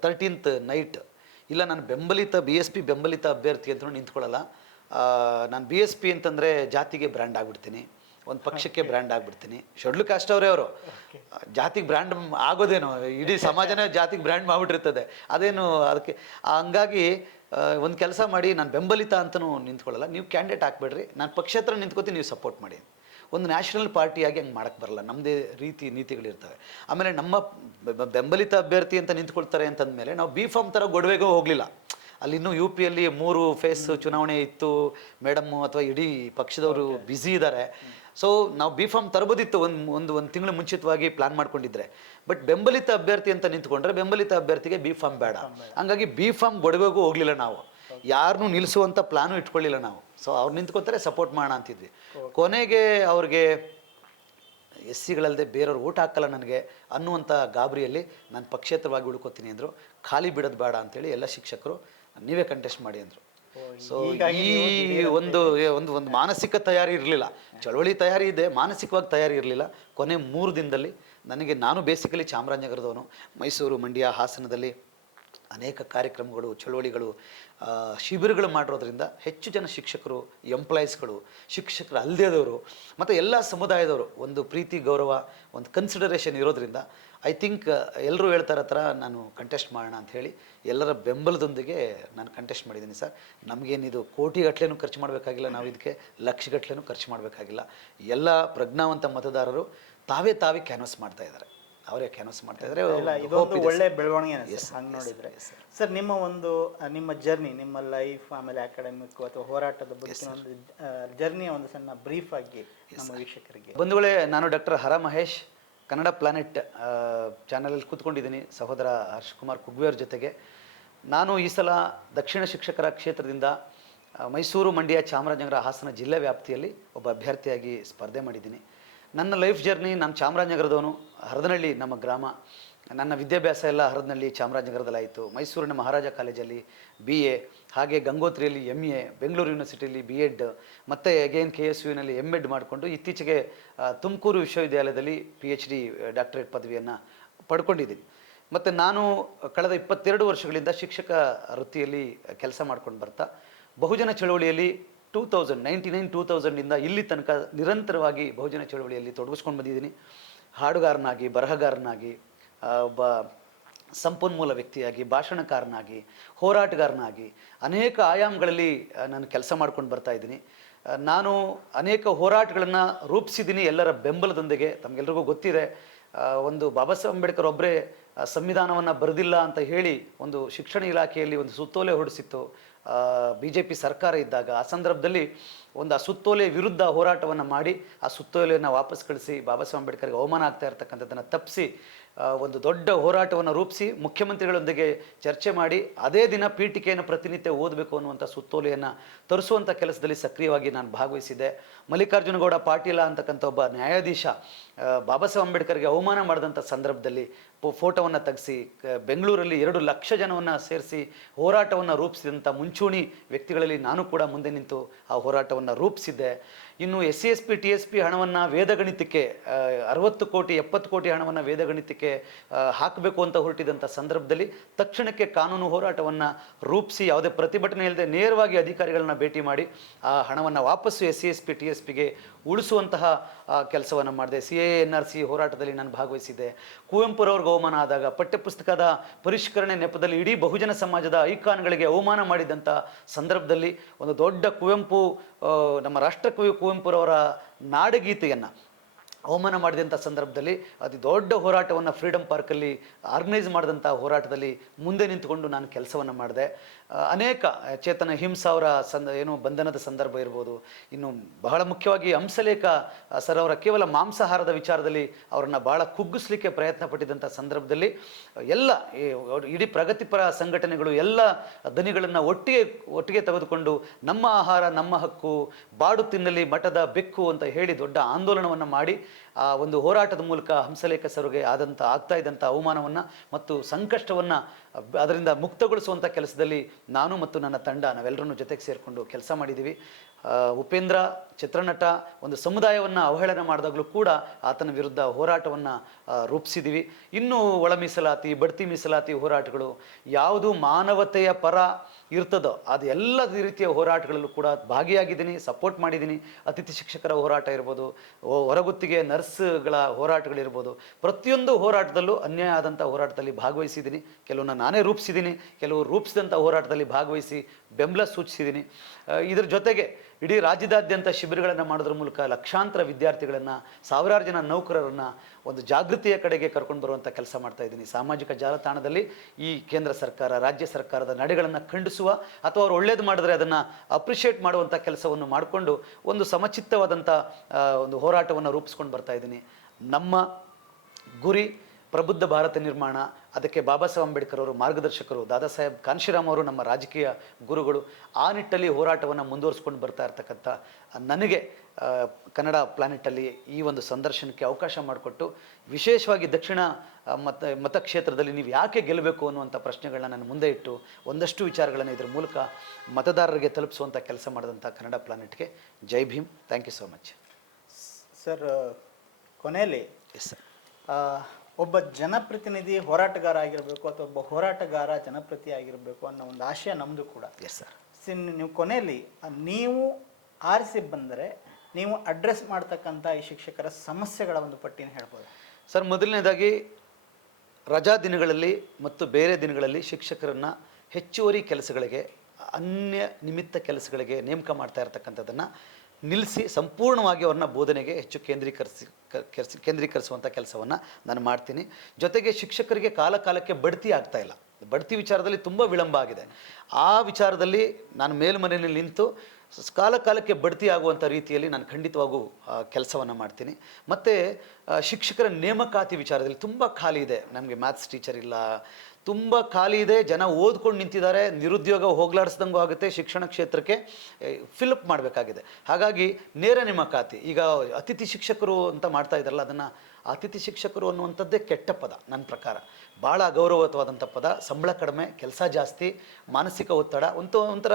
13th ನೈಟ್, ಇಲ್ಲ ನಾನು BSP ಬೆಂಬಲಿತ ಅಭ್ಯರ್ಥಿ ಅಂತ ನಿಂತ್ಕೊಳ್ಳಲ್ಲ, ನಾನು BSP ಅಂತಂದರೆ ಜಾತಿಗೆ ಬ್ರ್ಯಾಂಡ್ ಆಗಿಬಿಡ್ತೀನಿ, ಒಂದು ಪಕ್ಷಕ್ಕೆ ಬ್ರ್ಯಾಂಡ್ ಆಗಿಬಿಡ್ತೀನಿ. ಶೆಡ್ಯೂಲ್ ಕಾಸ್ಟ್ ಅವರೇ ಅವರು, ಜಾತಿಗೆ ಬ್ರ್ಯಾಂಡ್ ಆಗೋದೇನೋ, ಇಡೀ ಸಮಾಜನೇ ಜಾತಿಗೆ ಬ್ರ್ಯಾಂಡ್ ಮಾಡಿಬಿಟ್ಟಿರ್ತದೆ, ಅದೇನು ಅದಕ್ಕೆ. ಹಂಗಾಗಿ ಒಂದು ಕೆಲಸ ಮಾಡಿ, ನಾನು ಬೆಂಬಲಿತ ಅಂತಲೂ ನಿಂತ್ಕೊಳ್ಳಲ್ಲ, ನೀವು ಕ್ಯಾಂಡಿಡೇಟ್ ಹಾಕ್ಬೇಡ್ರಿ, ನಾನು ಪಕ್ಷೇತರ ನಿಂತ್ಕೋತೀನಿ, ನೀವು ಸಪೋರ್ಟ್ ಮಾಡಿ. ಒಂದು ನ್ಯಾಷನಲ್ ಪಾರ್ಟಿಯಾಗಿ ಹಂಗೆ ಮಾಡೋಕ್ಕೆ ಬರಲ್ಲ, ನಮ್ಮದೇ ನೀತಿಗಳಿರ್ತವೆ. ಆಮೇಲೆ ನಮ್ಮ ಬೆಂಬಲಿತ ಅಭ್ಯರ್ಥಿ ಅಂತ ನಿಂತ್ಕೊಳ್ತಾರೆ ಅಂತಂದಮೇಲೆ ನಾವು B.Pharm ಥರ ಗೊಡವೆಗೂ ಹೋಗಲಿಲ್ಲ. ಅಲ್ಲಿ ಇನ್ನೂ UPಯಲ್ಲಿ 3 ಫೇಸ್ ಚುನಾವಣೆ ಇತ್ತು ಮೇಡಮ್ಮು, ಅಥವಾ ಇಡೀ ಪಕ್ಷದವರು ಬ್ಯುಸಿ ಇದ್ದಾರೆ. ಸೊ ನಾವು B.Pharm ತರಬೋದಿತ್ತು ಒಂದು ತಿಂಗಳು ಮುಂಚಿತವಾಗಿ ಪ್ಲಾನ್ ಮಾಡ್ಕೊಂಡಿದ್ರೆ. ಬಟ್ ಬೆಂಬಲಿತ ಅಭ್ಯರ್ಥಿ ಅಂತ ನಿಂತ್ಕೊಂಡ್ರೆ ಬೆಂಬಲಿತ ಅಭ್ಯರ್ಥಿಗೆ B.Pharm ಬೇಡ. ಹಂಗಾಗಿ B.Pharm ಗೊಡವೆಗೂ ಹೋಗಲಿಲ್ಲ ನಾವು, ಯಾರನ್ನೂ ನಿಲ್ಲಿಸುವಂಥ ಪ್ಲಾನು ಇಟ್ಕೊಳ್ಳಿಲ್ಲ ನಾವು. ಸೊ ಅವ್ರು ನಿಂತ್ಕೊತಾರೆ, ಸಪೋರ್ಟ್ ಮಾಡೋಣ ಅಂತಿದ್ವಿ. ಕೊನೆಗೆ ಅವ್ರಿಗೆ SC-ಗಳಲ್ಲದೆ ಬೇರೆಯವ್ರು ಓಟ್ ಹಾಕಲ್ಲ ನನಗೆ ಅನ್ನುವಂಥ ಗಾಬರಿಯಲ್ಲಿ ನಾನು ಪಕ್ಷೇತರವಾಗಿ ಉಳ್ಕೋತೀನಿ ಅಂದರು. ಖಾಲಿ ಬಿಡೋದು ಬೇಡ ಅಂತೇಳಿ ಎಲ್ಲ ಶಿಕ್ಷಕರು ನೀವೇ ಕಂಟೆಸ್ಟ್ ಮಾಡಿ ಅಂದರು. ಸೊ ಈ ಒಂದು ಮಾನಸಿಕ ತಯಾರಿ ಇರಲಿಲ್ಲ. ಚಳವಳಿ ತಯಾರಿ ಇದೆ, ಮಾನಸಿಕವಾಗಿ ತಯಾರಿ ಇರಲಿಲ್ಲ. ಕೊನೆ 3 ದಿನದಲ್ಲಿ ನಾನು ಬೇಸಿಕಲಿ ಚಾಮರಾಜನಗರದವನು, ಮೈಸೂರು, ಮಂಡ್ಯ, ಹಾಸನದಲ್ಲಿ ಅನೇಕ ಕಾರ್ಯಕ್ರಮಗಳು, ಚಳುವಳಿಗಳು, ಶಿಬಿರಗಳು ಮಾಡಿರೋದ್ರಿಂದ ಹೆಚ್ಚು ಜನ ಶಿಕ್ಷಕರು, ಎಂಪ್ಲಾಯೀಸ್ಗಳು, ಶಿಕ್ಷಕರು ಅಲ್ಲದೇದವರು ಮತ್ತು ಎಲ್ಲ ಸಮುದಾಯದವರು ಒಂದು ಪ್ರೀತಿ, ಗೌರವ, ಒಂದು ಕನ್ಸಿಡರೇಷನ್ ಇರೋದ್ರಿಂದ ಐ ಥಿಂಕ್ ಎಲ್ಲರೂ ಹೇಳ್ತಾರ ಥರ ನಾನು ಕಂಟೆಸ್ಟ್ ಮಾಡೋಣ ಅಂತ ಹೇಳಿ ಎಲ್ಲರ ಬೆಂಬಲದೊಂದಿಗೆ ನಾನು ಕಂಟೆಸ್ಟ್ ಮಾಡಿದ್ದೀನಿ ಸರ್. ನಮಗೇನಿದು ಕೋಟಿಗಟ್ಟಲೆನೂ ಖರ್ಚು ಮಾಡಬೇಕಾಗಿಲ್ಲ, ನಾವು ಇದಕ್ಕೆ ಲಕ್ಷಗಟ್ಟಲೆನೂ ಖರ್ಚು ಮಾಡಬೇಕಾಗಿಲ್ಲ. ಎಲ್ಲ ಪ್ರಜ್ಞಾವಂತ ಮತದಾರರು ತಾವೇ ಕ್ಯಾನ್ವಸ್ ಮಾಡ್ತಾ ಇದ್ದಾರೆ, ಅವರೇ ಕ್ಯಾನ್ವಸ್ ಮಾಡ್ತಾ ಇದ್ದಾರೆ. ಇದೊಂದು ಒಳ್ಳೆ ಬೆಳವಣಿಗೆ ಹಂಗೆ ನೋಡಿದರೆ ಸರ್. ನಿಮ್ಮ ಜರ್ನಿ, ನಿಮ್ಮ ಲೈಫ್, ಆಮೇಲೆ ಅಕಾಡೆಮಿಕ್ ಅಥವಾ ಹೋರಾಟದ ಬಗ್ಗೆ ಒಂದು ಜರ್ನಿಯ ಒಂದು ಸಣ್ಣ ಬ್ರೀಫ್ ಆಗಿ ನಮ್ಮ ವೀಕ್ಷಕರಿಗೆ. ಬಂಧುಗಳೇ, ನಾನು ಡಾಕ್ಟರ್ ಹರ ಮಹೇಶ್, ಕನ್ನಡ ಪ್ಲಾನೆಟ್ ಚಾನಲಲ್ಲಿ ಕೂತ್ಕೊಂಡಿದ್ದೀನಿ ಸಹೋದರ ಹರ್ಷಕುಮಾರ್ ಕುಗ್ವೆಯವ್ರ ಜೊತೆಗೆ. ನಾನು ಈ ಸಲ ದಕ್ಷಿಣ ಶಿಕ್ಷಕರ ಕ್ಷೇತ್ರದಿಂದ ಮೈಸೂರು, ಮಂಡ್ಯ, ಚಾಮರಾಜನಗರ, ಹಾಸನ ಜಿಲ್ಲೆ ವ್ಯಾಪ್ತಿಯಲ್ಲಿ ಒಬ್ಬ ಅಭ್ಯರ್ಥಿಯಾಗಿ ಸ್ಪರ್ಧೆ ಮಾಡಿದ್ದೀನಿ. ನನ್ನ ಲೈಫ್ ಜರ್ನಿ, ನಾನು ಚಾಮರಾಜನಗರದವನು, ಹರದನಹಳ್ಳಿ ನಮ್ಮ ಗ್ರಾಮ. ನನ್ನ ವಿದ್ಯಾಭ್ಯಾಸ ಎಲ್ಲ ಹರದನಹಳ್ಳಿ ಚಾಮರಾಜನಗರದಲ್ಲಾಯಿತು. ಮೈಸೂರಿನ ಮಹಾರಾಜ ಕಾಲೇಜಲ್ಲಿ BA, ಹಾಗೆ ಗಂಗೋತ್ರಿಯಲ್ಲಿ MA, ಬೆಂಗಳೂರು ಯೂನಿವರ್ಸಿಟಿಯಲ್ಲಿ B.Ed, ಮತ್ತು ಅಗೇನ್ KSUನಲ್ಲಿ M.Ed ಮಾಡಿಕೊಂಡು ಇತ್ತೀಚೆಗೆ ತುಮಕೂರು ವಿಶ್ವವಿದ್ಯಾಲಯದಲ್ಲಿ PhD ಡಾಕ್ಟರೇಟ್ ಪದವಿಯನ್ನು ಪಡ್ಕೊಂಡಿದ್ದೀನಿ. ಮತ್ತು ನಾನು ಕಳೆದ 22 ವರ್ಷಗಳಿಂದ ಶಿಕ್ಷಕ ವೃತ್ತಿಯಲ್ಲಿ ಕೆಲಸ ಮಾಡ್ಕೊಂಡು ಬರ್ತಾ ಬಹುಜನ ಚಳವಳಿಯಲ್ಲಿ 2000 ಇಲ್ಲಿ ತನಕ ನಿರಂತರವಾಗಿ ಬಹುಜನ ಚಳವಳಿಯಲ್ಲಿ ತೊಡಗಿಸ್ಕೊಂಡು ಬಂದಿದ್ದೀನಿ. ಹಾಡುಗಾರನಾಗಿ, ಬರಹಗಾರನಾಗಿ, ಒಬ್ಬ ಸಂಪನ್ಮೂಲ ವ್ಯಕ್ತಿಯಾಗಿ, ಭಾಷಣಕಾರನಾಗಿ, ಹೋರಾಟಗಾರನಾಗಿ ಅನೇಕ ಆಯಾಮಗಳಲ್ಲಿ ನಾನು ಕೆಲಸ ಮಾಡ್ಕೊಂಡು ಬರ್ತಾ ಇದ್ದೀನಿ. ನಾನು ಅನೇಕ ಹೋರಾಟಗಳನ್ನು ರೂಪಿಸಿದ್ದೀನಿ ಎಲ್ಲರ ಬೆಂಬಲದೊಂದಿಗೆ. ತಮಗೆಲ್ರಿಗೂ ಗೊತ್ತಿದೆ, ಒಂದು ಬಾಬಾ ಸಾಹೇಬ್ ಅಂಬೇಡ್ಕರ್ ಒಬ್ಬರೇ ಸಂವಿಧಾನವನ್ನು ಬರೆದಿಲ್ಲ ಅಂತ ಹೇಳಿ ಒಂದು ಶಿಕ್ಷಣ ಇಲಾಖೆಯಲ್ಲಿ ಒಂದು ಸುತ್ತೋಲೆ ಹೊರಡಿಸಿತ್ತು BJP ಸರ್ಕಾರ ಇದ್ದಾಗ. ಆ ಸಂದರ್ಭದಲ್ಲಿ ಆ ಸುತ್ತೋಲೆ ವಿರುದ್ಧ ಹೋರಾಟವನ್ನು ಮಾಡಿ ಆ ಸುತ್ತೋಲೆಯನ್ನು ವಾಪಸ್ ಕಳಿಸಿ ಬಾಬಾ ಸಾಹೇಬ್ ಅಂಬೇಡ್ಕರ್ಗೆ ಅವಮಾನ ಆಗ್ತಾ ಇರ್ತಕ್ಕಂಥದ್ದನ್ನು ತಪ್ಪಿಸಿ ಒಂದು ದೊಡ್ಡ ಹೋರಾಟವನ್ನು ರೂಪಿಸಿ ಮುಖ್ಯಮಂತ್ರಿಗಳೊಂದಿಗೆ ಚರ್ಚೆ ಮಾಡಿ ಅದೇ ದಿನ ಪೀಠಿಕೆಯನ್ನು ಪ್ರತಿನಿತ್ಯ ಓದಬೇಕು ಅನ್ನುವಂಥ ಸುತ್ತೋಲೆಯನ್ನು ತರಿಸುವಂಥ ಕೆಲಸದಲ್ಲಿ ಸಕ್ರಿಯವಾಗಿ ನಾನು ಭಾಗವಹಿಸಿದ್ದೆ. ಮಲ್ಲಿಕಾರ್ಜುನ ಗೌಡ ಪಾಟೀಲ ಅಂತಕ್ಕಂಥ ಒಬ್ಬ ನ್ಯಾಯಾಧೀಶ ಬಾಬಾ ಸಾಹೇಬ್ ಅಂಬೇಡ್ಕರ್ಗೆ ಅವಮಾನ ಮಾಡಿದಂಥ ಸಂದರ್ಭದಲ್ಲಿ ಫೋಟೋವನ್ನು ತೆಗೆಸಿ ಬೆಂಗಳೂರಲ್ಲಿ 2 ಲಕ್ಷ ಜನವನ್ನು ಸೇರಿಸಿ ಹೋರಾಟವನ್ನು ರೂಪಿಸಿದಂಥ ಮುಂಚೂಣಿ ವ್ಯಕ್ತಿಗಳಲ್ಲಿ ನಾನು ಕೂಡ ಮುಂದೆ ನಿಂತು ಆ ಹೋರಾಟವನ್ನು ರೂಪಿಸಿದ್ದೆ. ಇನ್ನು SC TSP ಹಣವನ್ನು ವೇದಗಣಿತಕ್ಕೆ 60 ಕೋಟಿ 70 ಕೋಟಿ ಹಣವನ್ನು ವೇದಗಣಿತಕ್ಕೆ ಹಾಕಬೇಕು ಅಂತ ಹೊರಟಿದಂಥ ಸಂದರ್ಭದಲ್ಲಿ ತಕ್ಷಣಕ್ಕೆ ಕಾನೂನು ಹೋರಾಟವನ್ನು ರೂಪಿಸಿ ಯಾವುದೇ ಪ್ರತಿಭಟನೆ ಇಲ್ಲದೆ ನೇರವಾಗಿ ಅಧಿಕಾರಿಗಳನ್ನ ಭೇಟಿ ಮಾಡಿ ಆ ಹಣವನ್ನು ವಾಪಸ್ಸು SC TSPಗೆ ಉಳಿಸುವಂತಹ ಕೆಲಸವನ್ನು ಮಾಡಿದೆ. CAA NRC ಹೋರಾಟದಲ್ಲಿ ನಾನು ಭಾಗವಹಿಸಿದ್ದೆ. ಕುವೆಂಪುರವ್ರಿಗೆ ಅವಮಾನ ಆದಾಗ ಪಠ್ಯಪುಸ್ತಕದ ಪರಿಷ್ಕರಣೆ ನೆಪದಲ್ಲಿ ಇಡೀ ಬಹುಜನ ಸಮಾಜದ ಐಕಾನ್ಗಳಿಗೆ ಅವಮಾನ ಮಾಡಿದಂಥ ಸಂದರ್ಭದಲ್ಲಿ ಒಂದು ದೊಡ್ಡ ಕುವೆಂಪು ನಮ್ಮ ರಾಷ್ಟ್ರಕವಿ ಕುವೆಂಪುರವರ ನಾಡಗೀತೆಯನ್ನು ಅವಮಾನ ಮಾಡಿದಂಥ ಸಂದರ್ಭದಲ್ಲಿ ಅತಿ ದೊಡ್ಡ ಹೋರಾಟವನ್ನು ಫ್ರೀಡಮ್ ಪಾರ್ಕಲ್ಲಿ ಆರ್ಗನೈಸ್ ಮಾಡಿದಂಥ ಹೋರಾಟದಲ್ಲಿ ಮುಂದೆ ನಿಂತುಕೊಂಡು ನಾನು ಕೆಲಸವನ್ನು ಮಾಡಿದೆ. ಅನೇಕ ಚೇತನ ಹಿಮ್ಸ್ ಅವರ ಏನು ಬಂಧನದ ಸಂದರ್ಭ ಇರ್ಬೋದು. ಇನ್ನು ಬಹಳ ಮುಖ್ಯವಾಗಿ ಹಂಸಲೇಖ ಸರ್ ಅವರ ಕೇವಲ ಮಾಂಸಾಹಾರದ ವಿಚಾರದಲ್ಲಿ ಅವರನ್ನು ಭಾಳ ಕುಗ್ಗಿಸ್ಲಿಕ್ಕೆ ಪ್ರಯತ್ನ ಪಟ್ಟಿದ್ದಂಥ ಸಂದರ್ಭದಲ್ಲಿ ಎಲ್ಲ ಇಡೀ ಪ್ರಗತಿಪರ ಸಂಘಟನೆಗಳು ಎಲ್ಲ ದನಿಗಳನ್ನು ಒಟ್ಟಿಗೆ ತೆಗೆದುಕೊಂಡು ನಮ್ಮ ಆಹಾರ ನಮ್ಮ ಹಕ್ಕು, ಬಾಡು ತಿನ್ನಲಿ ಮಠದ ಬೆಕ್ಕು ಅಂತ ಹೇಳಿ ದೊಡ್ಡ ಆಂದೋಲನವನ್ನು ಮಾಡಿ ಆ ಒಂದು ಹೋರಾಟದ ಮೂಲಕ ಹಂಸಲೇಖ ಸರ್ಗೆ ಆಗ್ತಾ ಇದ್ದಂಥ ಅವಮಾನವನ್ನು ಮತ್ತು ಸಂಕಷ್ಟವನ್ನು ಅದರಿಂದ ಮುಕ್ತಗೊಳಿಸುವಂಥ ಕೆಲಸದಲ್ಲಿ ನಾನು ಮತ್ತು ನನ್ನ ತಂಡ ನಾವೆಲ್ಲರನ್ನು ಜೊತೆಗೆ ಸೇರಿಕೊಂಡು ಕೆಲಸ ಮಾಡಿದ್ದೀವಿ. ಉಪೇಂದ್ರ ಚಿತ್ರನಟ ಒಂದು ಸಮುದಾಯವನ್ನು ಅವಹೇಳನ ಮಾಡಿದಾಗಲೂ ಕೂಡ ಆತನ ವಿರುದ್ಧ ಹೋರಾಟವನ್ನು ರೂಪಿಸಿದ್ದೀವಿ. ಇನ್ನೂ ಒಳ ಮೀಸಲಾತಿ, ಬಡ್ತಿ ಮೀಸಲಾತಿ ಹೋರಾಟಗಳು ಯಾವುದು ಮಾನವತೆಯ ಪರ ಇರ್ತದೋ ಅದು ಎಲ್ಲ ರೀತಿಯ ಹೋರಾಟಗಳಲ್ಲೂ ಕೂಡ ಭಾಗಿಯಾಗಿದ್ದೀನಿ, ಸಪೋರ್ಟ್ ಮಾಡಿದ್ದೀನಿ. ಅತಿಥಿ ಶಿಕ್ಷಕರ ಹೋರಾಟ ಇರ್ಬೋದು, ಹೊರಗುತ್ತಿಗೆ ನರ್ಸ್ಗಳ ಹೋರಾಟಗಳಿರ್ಬೋದು, ಪ್ರತಿಯೊಂದು ಹೋರಾಟದಲ್ಲೂ ಅನ್ಯಾಯ ಆದಂಥ ಹೋರಾಟದಲ್ಲಿ ಭಾಗವಹಿಸಿದ್ದೀನಿ. ಕೆಲವನ್ನ ನಾನೇ ರೂಪಿಸಿದ್ದೀನಿ, ಕೆಲವು ರೂಪಿಸಿದಂಥ ಹೋರಾಟದಲ್ಲಿ ಭಾಗವಹಿಸಿ ಬೆಂಬಲ ಸೂಚಿಸಿದ್ದೀನಿ. ಇದರ ಜೊತೆಗೆ ಇಡೀ ರಾಜ್ಯದಾದ್ಯಂತ ಶಿಬಿರಗಳನ್ನು ಮಾಡೋದ್ರ ಮೂಲಕ ಲಕ್ಷಾಂತರ ವಿದ್ಯಾರ್ಥಿಗಳನ್ನು, ಸಾವಿರಾರು ಜನ ನೌಕರರನ್ನು ಒಂದು ಜಾಗೃತಿಯ ಕಡೆಗೆ ಕರ್ಕೊಂಡು ಬರುವಂಥ ಕೆಲಸ ಮಾಡ್ತಾ ಇದ್ದೀನಿ. ಸಾಮಾಜಿಕ ಜಾಲತಾಣದಲ್ಲಿ ಈ ಕೇಂದ್ರ ಸರ್ಕಾರ, ರಾಜ್ಯ ಸರ್ಕಾರದ ನಡೆಗಳನ್ನು ಖಂಡಿಸುವ ಅಥವಾ ಅವ್ರು ಒಳ್ಳೇದು ಮಾಡಿದ್ರೆ ಅದನ್ನು ಅಪ್ರಿಷಿಯೇಟ್ ಮಾಡುವಂಥ ಕೆಲಸವನ್ನು ಮಾಡಿಕೊಂಡು ಒಂದು ಸಮಚಿತ್ತವಾದಂಥ ಒಂದು ಹೋರಾಟವನ್ನು ರೂಪಿಸ್ಕೊಂಡು ಬರ್ತಾ ಇದ್ದೀನಿ. ನಮ್ಮ ಗುರಿ ಪ್ರಬುದ್ಧ ಭಾರತ ನಿರ್ಮಾಣ. ಅದಕ್ಕೆ ಬಾಬಾ ಸಾಹೇಬ್ ಅಂಬೇಡ್ಕರ್ ಅವರು ಮಾರ್ಗದರ್ಶಕರು, ದಾದಾ ಸಾಹೇಬ್ ಕಾನ್ಶಿರಾಮ್ ಅವರು ನಮ್ಮ ರಾಜಕೀಯ ಗುರುಗಳು. ಆ ನಿಟ್ಟಲ್ಲಿ ಹೋರಾಟವನ್ನು ಮುಂದುವರಿಸ್ಕೊಂಡು ಬರ್ತಾ ಇರ್ತಕ್ಕಂಥ ನನಗೆ ಕನ್ನಡ ಪ್ಲಾನೆಟಲ್ಲಿ ಈ ಒಂದು ಸಂದರ್ಶನಕ್ಕೆ ಅವಕಾಶ ಮಾಡಿಕೊಟ್ಟು, ವಿಶೇಷವಾಗಿ ದಕ್ಷಿಣ ಮತಕ್ಷೇತ್ರದಲ್ಲಿ ನೀವು ಯಾಕೆ ಗೆಲ್ಲಬೇಕು ಅನ್ನುವಂಥ ಪ್ರಶ್ನೆಗಳನ್ನ ನನ್ನ ಮುಂದೆ ಇಟ್ಟು ಒಂದಷ್ಟು ವಿಚಾರಗಳನ್ನು ಇದರ ಮೂಲಕ ಮತದಾರರಿಗೆ ತಲುಪಿಸುವಂಥ ಕೆಲಸ ಮಾಡಿದಂಥ ಕನ್ನಡ ಪ್ಲಾನೆಟ್ಗೆ Jai Bhim. Thank you so much sir. ಕೊನೆಯಲ್ಲಿ ಎಸ್ ಸರ್, ಒಬ್ಬ ಜನಪ್ರತಿನಿಧಿ ಹೋರಾಟಗಾರ ಆಗಿರಬೇಕು ಅಥವಾ ಒಬ್ಬ ಹೋರಾಟಗಾರ ಜನಪ್ರತಿ ಆಗಿರಬೇಕು ಅನ್ನೋ ಒಂದು ಆಶಯ ನಮ್ಮದು ಕೂಡ. Yes sir. ನೀವು ಕೊನೆಯಲ್ಲಿ ನೀವು ಆರಿಸಿ ಬಂದರೆ ನೀವು ಅಡ್ರೆಸ್ ಮಾಡ್ತಕ್ಕಂಥ ಈ ಶಿಕ್ಷಕರ ಸಮಸ್ಯೆಗಳ ಒಂದು ಪಟ್ಟಿನ ಹೇಳ್ಬೋದು ಸರ್. ಮೊದಲನೇದಾಗಿ ರಜಾ ದಿನಗಳಲ್ಲಿ ಮತ್ತು ಬೇರೆ ದಿನಗಳಲ್ಲಿ ಶಿಕ್ಷಕರನ್ನು ಹೆಚ್ಚುವರಿ ಕೆಲಸಗಳಿಗೆ, ಅನ್ಯ ನಿಮಿತ್ತ ಕೆಲಸಗಳಿಗೆ ನೇಮಕ ಮಾಡ್ತಾ ಇರ್ತಕ್ಕಂಥದ್ದನ್ನು ನಿಲ್ಲಿಸಿ ಸಂಪೂರ್ಣವಾಗಿ ಅವ್ರನ್ನ ಬೋಧನೆಗೆ ಹೆಚ್ಚು ಕೇಂದ್ರೀಕರಿಸುವಂಥ ಕೆಲಸವನ್ನು ನಾನು ಮಾಡ್ತೀನಿ. ಜೊತೆಗೆ ಶಿಕ್ಷಕರಿಗೆ ಕಾಲಕ್ಕೆ ಬಡ್ತಿ ಆಗ್ತಾ ಇಲ್ಲ. ಬಡ್ತಿ ವಿಚಾರದಲ್ಲಿ ತುಂಬ ವಿಳಂಬ ಆಗಿದೆ. ಆ ವಿಚಾರದಲ್ಲಿ ನಾನು ಮೇಲ್ಮನೆಯಲ್ಲಿ ನಿಂತು ಕಾಲಕ್ಕೆ ಬಡ್ತಿ ಆಗುವಂಥ ರೀತಿಯಲ್ಲಿ ನಾನು ಖಂಡಿತವಾಗೂ ಕೆಲಸವನ್ನು ಮಾಡ್ತೀನಿ. ಮತ್ತು ಶಿಕ್ಷಕರ ನೇಮಕಾತಿ ವಿಚಾರದಲ್ಲಿ ತುಂಬ ಖಾಲಿ ಇದೆ. ನಮಗೆ ಮ್ಯಾಥ್ಸ್ ಟೀಚರ್ ಇಲ್ಲ, ತುಂಬ ಖಾಲಿ ಇದೆ. ಜನ ಓದ್ಕೊಂಡು ನಿಂತಿದ್ದಾರೆ, ನಿರುದ್ಯೋಗ ಹೋಗ್ಲಾಡಿಸ್ದಂಗೂ ಆಗುತ್ತೆ. ಶಿಕ್ಷಣ ಕ್ಷೇತ್ರಕ್ಕೆ ಫಿಲಪ್ ಮಾಡಬೇಕಾಗಿದೆ. ಹಾಗಾಗಿ ನೇರ ನೇಮಕಾತಿ, ಈಗ ಅತಿಥಿ ಶಿಕ್ಷಕರು ಅಂತ ಮಾಡ್ತಾ ಇದ್ದಾರಲ್ಲ, ಅದನ್ನು ಅತಿಥಿ ಶಿಕ್ಷಕರು ಅನ್ನುವಂಥದ್ದೇ ಕೆಟ್ಟ ಪದ ನನ್ನ ಪ್ರಕಾರ. ಭಾಳ ಅಗೌರವವಾದಂಥ ಪದ. ಸಂಬಳ ಕಡಿಮೆ, ಕೆಲಸ ಜಾಸ್ತಿ, ಮಾನಸಿಕ ಒತ್ತಡ, ಒಂಥರ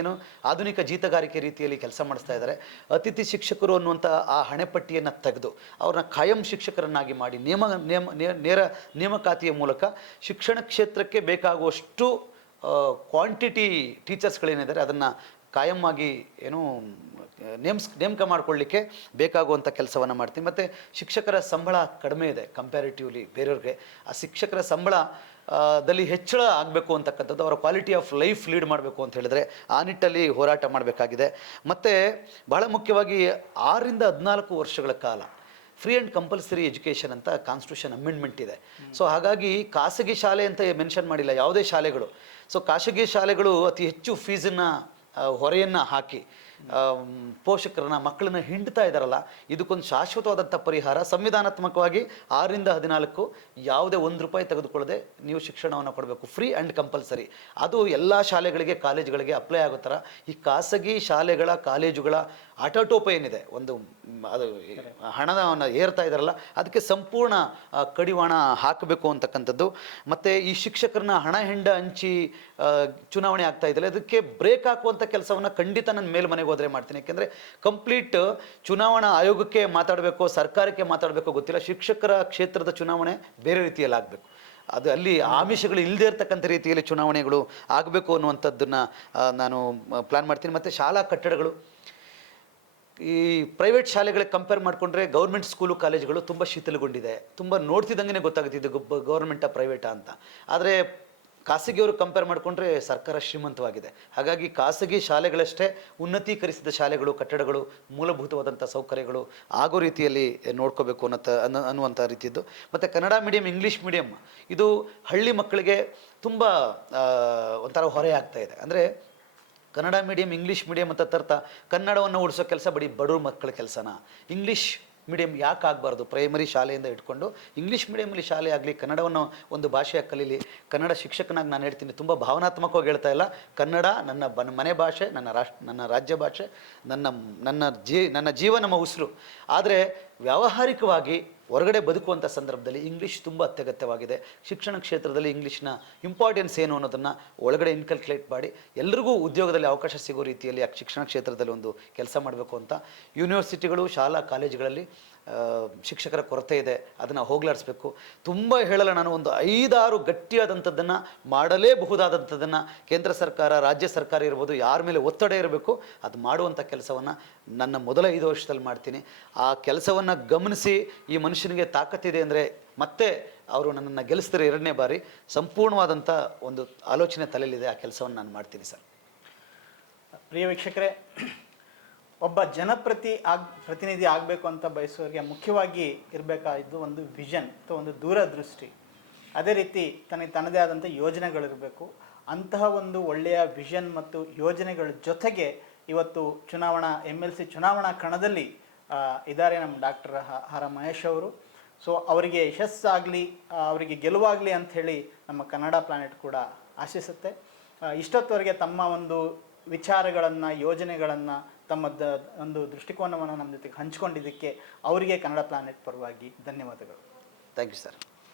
ಏನು ಆಧುನಿಕ ಜೀತಗಾರಿಕೆ ರೀತಿಯಲ್ಲಿ ಕೆಲಸ ಮಾಡಿಸ್ತಾ ಇದ್ದಾರೆ. ಅತಿಥಿ ಶಿಕ್ಷಕರು ಅನ್ನುವಂಥ ಆ ಹಣೆಪಟ್ಟಿಯನ್ನು ತೆಗೆದು ಅವ್ರನ್ನ ಖಾಯಂ ಶಿಕ್ಷಕರನ್ನಾಗಿ ಮಾಡಿ ನೇರ ನೇಮಕಾತಿಯ ಮೂಲಕ ಶಿಕ್ಷಣ ಕ್ಷೇತ್ರಕ್ಕೆ ಬೇಕಾಗುವಷ್ಟು ಕ್ವಾಂಟಿಟಿ ಟೀಚರ್ಸ್ಗಳೇನಿದ್ದಾರೆ ಅದನ್ನು ಕಾಯಮ್ಮಾಗಿ ನೇಮಕ ಮಾಡಿಕೊಳ್ಳಿಕ್ಕೆ ಬೇಕಾಗುವಂಥ ಕೆಲಸವನ್ನು ಮಾಡ್ತೀನಿ. ಮತ್ತು ಶಿಕ್ಷಕರ ಸಂಬಳ ಕಡಿಮೆ ಇದೆ ಕಂಪ್ಯಾರಿಟಿವ್ಲಿ ಬೇರೆಯವ್ರಿಗೆ. ಆ ಶಿಕ್ಷಕರ ಸಂಬಳದಲ್ಲಿ ಹೆಚ್ಚಳ ಆಗಬೇಕು ಅಂತಕ್ಕಂಥದ್ದು, ಅವರ ಕ್ವಾಲಿಟಿ ಆಫ್ ಲೈಫ್ ಲೀಡ್ ಮಾಡಬೇಕು ಅಂತ ಹೇಳಿದ್ರೆ ಆ ನಿಟ್ಟಲ್ಲಿ ಹೋರಾಟ ಮಾಡಬೇಕಾಗಿದೆ. ಮತ್ತು ಬಹಳ ಮುಖ್ಯವಾಗಿ 6ರಿಂದ 14 ವರ್ಷಗಳ ಕಾಲ ಫ್ರೀ ಆ್ಯಂಡ್ ಕಂಪಲ್ಸರಿ ಎಜುಕೇಷನ್ ಅಂತ ಕಾನ್ಸ್ಟಿಟ್ಯೂಷನ್ ಅಮೆಂಡ್ಮೆಂಟ್ ಇದೆ. ಸೊ ಹಾಗಾಗಿ ಖಾಸಗಿ ಶಾಲೆ ಅಂತ ಮೆನ್ಷನ್ ಮಾಡಿಲ್ಲ ಯಾವುದೇ ಶಾಲೆಗಳು. ಸೊ ಖಾಸಗಿ ಶಾಲೆಗಳು ಅತಿ ಹೆಚ್ಚು ಫೀಸನ್ನು ಹೊರೆಯನ್ನು ಹಾಕಿ ಪೋಷಕರನ್ನ ಮಕ್ಕಳನ್ನ ಹಿಂಡ್ತಾ ಇದ್ದಾರಲ್ಲ, ಇದಕ್ಕೊಂದು ಶಾಶ್ವತವಾದಂಥ ಪರಿಹಾರ ಸಂವಿಧಾನಾತ್ಮಕವಾಗಿ 6-14 ಯಾವುದೇ ₹1 ತೆಗೆದುಕೊಳ್ಳದೆ ನೀವು ಶಿಕ್ಷಣವನ್ನು ಕೊಡಬೇಕು, ಫ್ರೀ ಆ್ಯಂಡ್ ಕಂಪಲ್ಸರಿ. ಅದು ಎಲ್ಲ ಶಾಲೆಗಳಿಗೆ ಕಾಲೇಜುಗಳಿಗೆ ಅಪ್ಲೈ ಆಗೋ ಥರ ಈ ಖಾಸಗಿ ಶಾಲೆಗಳ ಕಾಲೇಜುಗಳ ಆಟೋಟೋಪ ಏನಿದೆ, ಒಂದು ಅದು ಹಣವನ್ನು ಏರ್ತಾ ಇದ್ದಾರಲ್ಲ, ಅದಕ್ಕೆ ಸಂಪೂರ್ಣ ಕಡಿವಾಣ ಹಾಕಬೇಕು ಅಂತಕ್ಕಂಥದ್ದು. ಮತ್ತು ಈ ಶಿಕ್ಷಕರನ್ನ ಹಣ ಹೆಂಡ ಹಂಚಿ ಚುನಾವಣೆ ಆಗ್ತಾ ಇದ್ದರೆ ಅದಕ್ಕೆ ಬ್ರೇಕ್ ಹಾಕುವಂಥ ಕೆಲಸವನ್ನು ಖಂಡಿತ ನನ್ನ ಮೇಲ್ಮನೆಗೆ ಹೋದರೆ ಮಾಡ್ತೀನಿ. ಯಾಕೆಂದರೆ ಕಂಪ್ಲೀಟ್ ಚುನಾವಣಾ ಆಯೋಗಕ್ಕೆ ಮಾತಾಡಬೇಕು, ಸರ್ಕಾರಕ್ಕೆ ಮಾತಾಡಬೇಕು ಗೊತ್ತಿಲ್ಲ, ಶಿಕ್ಷಕರ ಕ್ಷೇತ್ರದ ಚುನಾವಣೆ ಬೇರೆ ರೀತಿಯಲ್ಲಿ ಆಗಬೇಕು. ಅದು ಅಲ್ಲಿ ಆಮಿಷಗಳು ಇಲ್ಲದೇ ಇರ್ತಕ್ಕಂಥ ರೀತಿಯಲ್ಲಿ ಚುನಾವಣೆಗಳು ಆಗಬೇಕು ಅನ್ನುವಂಥದ್ದನ್ನು ನಾನು ಪ್ಲ್ಯಾನ್ ಮಾಡ್ತೀನಿ. ಮತ್ತು ಶಾಲಾ ಕಟ್ಟಡಗಳು ಈ ಪ್ರೈವೇಟ್ ಶಾಲೆಗಳಿಗೆ ಕಂಪೇರ್ ಮಾಡಿಕೊಂಡ್ರೆ ಗೌರ್ಮೆಂಟ್ ಸ್ಕೂಲು ಕಾಲೇಜುಗಳು ತುಂಬ ಶಿಥಿಲಗೊಂಡಿದೆ. ತುಂಬ ನೋಡ್ತಿದ್ದಂಗೆ ಗೊತ್ತಾಗುತ್ತೆ ಇದು ಗೌರ್ಮೆಂಟಾ ಪ್ರೈವೇಟಾ ಅಂತ. ಆದರೆ ಖಾಸಗಿಯವರು ಕಂಪೇರ್ ಮಾಡಿಕೊಂಡ್ರೆ ಸರ್ಕಾರ ಶ್ರೀಮಂತವಾಗಿದೆ. ಹಾಗಾಗಿ ಖಾಸಗಿ ಶಾಲೆಗಳಷ್ಟೇ ಉನ್ನತೀಕರಿಸಿದ ಶಾಲೆಗಳು, ಕಟ್ಟಡಗಳು, ಮೂಲಭೂತವಾದಂಥ ಸೌಕರ್ಯಗಳು ಆಗೋ ರೀತಿಯಲ್ಲಿ ನೋಡ್ಕೋಬೇಕು ಅನ್ನುವಂಥ ರೀತಿಯದ್ದು. ಮತ್ತು ಕನ್ನಡ ಮೀಡಿಯಂ, ಇಂಗ್ಲೀಷ್ ಮೀಡಿಯಂ ಇದು ಹಳ್ಳಿ ಮಕ್ಕಳಿಗೆ ತುಂಬ ಒಂಥರ ಹೊರೆ ಆಗ್ತಾ ಇದೆ. ಅಂದರೆ ಕನ್ನಡ ಮೀಡಿಯಂ, ಇಂಗ್ಲೀಷ್ ಮೀಡಿಯಂ ಅಂತ ತರ್ತಾ ಕನ್ನಡವನ್ನು ಉಳಿಸೋ ಕೆಲಸ ಬಡವ್ರ ಮಕ್ಕಳ ಕೆಲಸನ. ಇಂಗ್ಲೀಷ್ ಮೀಡಿಯಂ ಯಾಕೆ ಆಗಬಾರ್ದು? ಪ್ರೈಮರಿ ಶಾಲೆಯಿಂದ ಇಟ್ಕೊಂಡು ಇಂಗ್ಲೀಷ್ ಮೀಡಿಯಮಲ್ಲಿ ಶಾಲೆ ಆಗಲಿ, ಕನ್ನಡವನ್ನು ಒಂದು ಭಾಷೆಯಾಗಿ ಕಲೀಲಿ. ಕನ್ನಡ ಶಿಕ್ಷಕನಾಗಿ ನಾನು ಹೇಳ್ತೀನಿ, ತುಂಬ ಭಾವನಾತ್ಮಕವಾಗಿ ಹೇಳ್ತಾ ಇಲ್ಲ, ಕನ್ನಡ ನನ್ನ ಮನೆ ಭಾಷೆ, ನನ್ನ ರಾಜ್ಯ ಭಾಷೆ, ನನ್ನ ಜೀವ, ನಮ್ಮ ಉಸಿರು. ಆದರೆ ವ್ಯಾವಹಾರಿಕವಾಗಿ ಹೊರಗಡೆ ಬದುಕುವಂಥ ಸಂದರ್ಭದಲ್ಲಿ ಇಂಗ್ಲೀಷ್ ತುಂಬ ಅತ್ಯಗತ್ಯವಾಗಿದೆ. ಶಿಕ್ಷಣ ಕ್ಷೇತ್ರದಲ್ಲಿ ಇಂಗ್ಲೀಷ್ನ ಇಂಪಾರ್ಟೆನ್ಸ್ ಏನು ಅನ್ನೋದನ್ನು ಒಳಗಡೆ ಇನ್ಕಲ್ಕುಲೇಟ್ ಮಾಡಿ ಎಲ್ಲರಿಗೂ ಉದ್ಯೋಗದಲ್ಲಿ ಅವಕಾಶ ಸಿಗೋ ರೀತಿಯಲ್ಲಿ ಶಿಕ್ಷಣ ಕ್ಷೇತ್ರದಲ್ಲಿ ಒಂದು ಕೆಲಸ ಮಾಡಬೇಕು ಅಂತ ಯೂನಿವರ್ಸಿಟಿಗಳು, ಶಾಲಾ ಕಾಲೇಜುಗಳಲ್ಲಿ ಶಿಕ್ಷಕರ ಕೊರತೆ ಇದೆ, ಅದನ್ನು ಹೋಗಲಾಡಿಸ್ಬೇಕು. ತುಂಬ ಹೇಳಲ್ಲ ನಾನು, ಒಂದು 5-6 ಗಟ್ಟಿಯಾದಂಥದ್ದನ್ನು ಮಾಡಲೇಬಹುದಾದಂಥದ್ದನ್ನು ಕೇಂದ್ರ ಸರ್ಕಾರ, ರಾಜ್ಯ ಸರ್ಕಾರ ಇರ್ಬೋದು, ಯಾರ ಮೇಲೆ ಒತ್ತಡ ಇರಬೇಕು ಅದು ಮಾಡುವಂಥ ಕೆಲಸವನ್ನು ನನ್ನ ಮೊದಲ 5 ವರ್ಷದಲ್ಲಿ ಮಾಡ್ತೀನಿ. ಆ ಕೆಲಸವನ್ನು ಗಮನಿಸಿ ಈ ಮನುಷ್ಯನಿಗೆ ತಾಕತ್ತಿದೆ ಅಂದರೆ ಮತ್ತೆ ಅವರು ನನ್ನನ್ನು ಗೆಲ್ಲಿಸ್ತಾರೆ 2ನೇ ಬಾರಿ, ಸಂಪೂರ್ಣವಾದಂಥ ಒಂದು ಆಲೋಚನೆ ತಲೆಯಲ್ಲಿದೆ, ಆ ಕೆಲಸವನ್ನು ನಾನು ಮಾಡ್ತೀನಿ ಸರ್. ಪ್ರಿಯ ವೀಕ್ಷಕರೇ, ಒಬ್ಬ ಪ್ರತಿನಿಧಿ ಆಗಬೇಕು ಅಂತ ಬಯಸೋರಿಗೆ ಮುಖ್ಯವಾಗಿ ಇರಬೇಕಾದ್ದು ಒಂದು ವಿಷನ್ ಅಥವಾ ಒಂದು ದೂರದೃಷ್ಟಿ. ಅದೇ ರೀತಿ ತನ್ನದೇ ಆದಂಥ ಯೋಜನೆಗಳಿರಬೇಕು. ಅಂತಹ ಒಂದು ಒಳ್ಳೆಯ ವಿಷನ್ ಮತ್ತು ಯೋಜನೆಗಳ ಜೊತೆಗೆ ಇವತ್ತು MLC ಚುನಾವಣಾ ಕಣದಲ್ಲಿ ಇದ್ದಾರೆ ನಮ್ಮ ಡಾಕ್ಟರ್ ಆರ್ ಮಹೇಶ್ ಅವರು. ಸೊ ಅವರಿಗೆ ಯಶಸ್ಸಾಗಲಿ, ಅವರಿಗೆ ಗೆಲುವಾಗಲಿ ಅಂಥೇಳಿ ನಮ್ಮ ಕನ್ನಡ ಪ್ಲಾನೆಟ್ ಕೂಡ ಆಶಿಸುತ್ತೆ. ಇಷ್ಟೊತ್ತವರೆಗೆ ತಮ್ಮ ಒಂದು ವಿಚಾರಗಳನ್ನು, ಯೋಜನೆಗಳನ್ನು, ತಮ್ಮ ಒಂದು ದೃಷ್ಟಿಕೋನವನ್ನು ನಮ್ಮ ಜೊತೆಗೆ ಹಂಚಿಕೊಂಡಿದ್ದಕ್ಕೆ ಅವರಿಗೆ ಕನ್ನಡ ಪ್ಲಾನೆಟ್ ಪರವಾಗಿ ಧನ್ಯವಾದಗಳು. Thank you sir.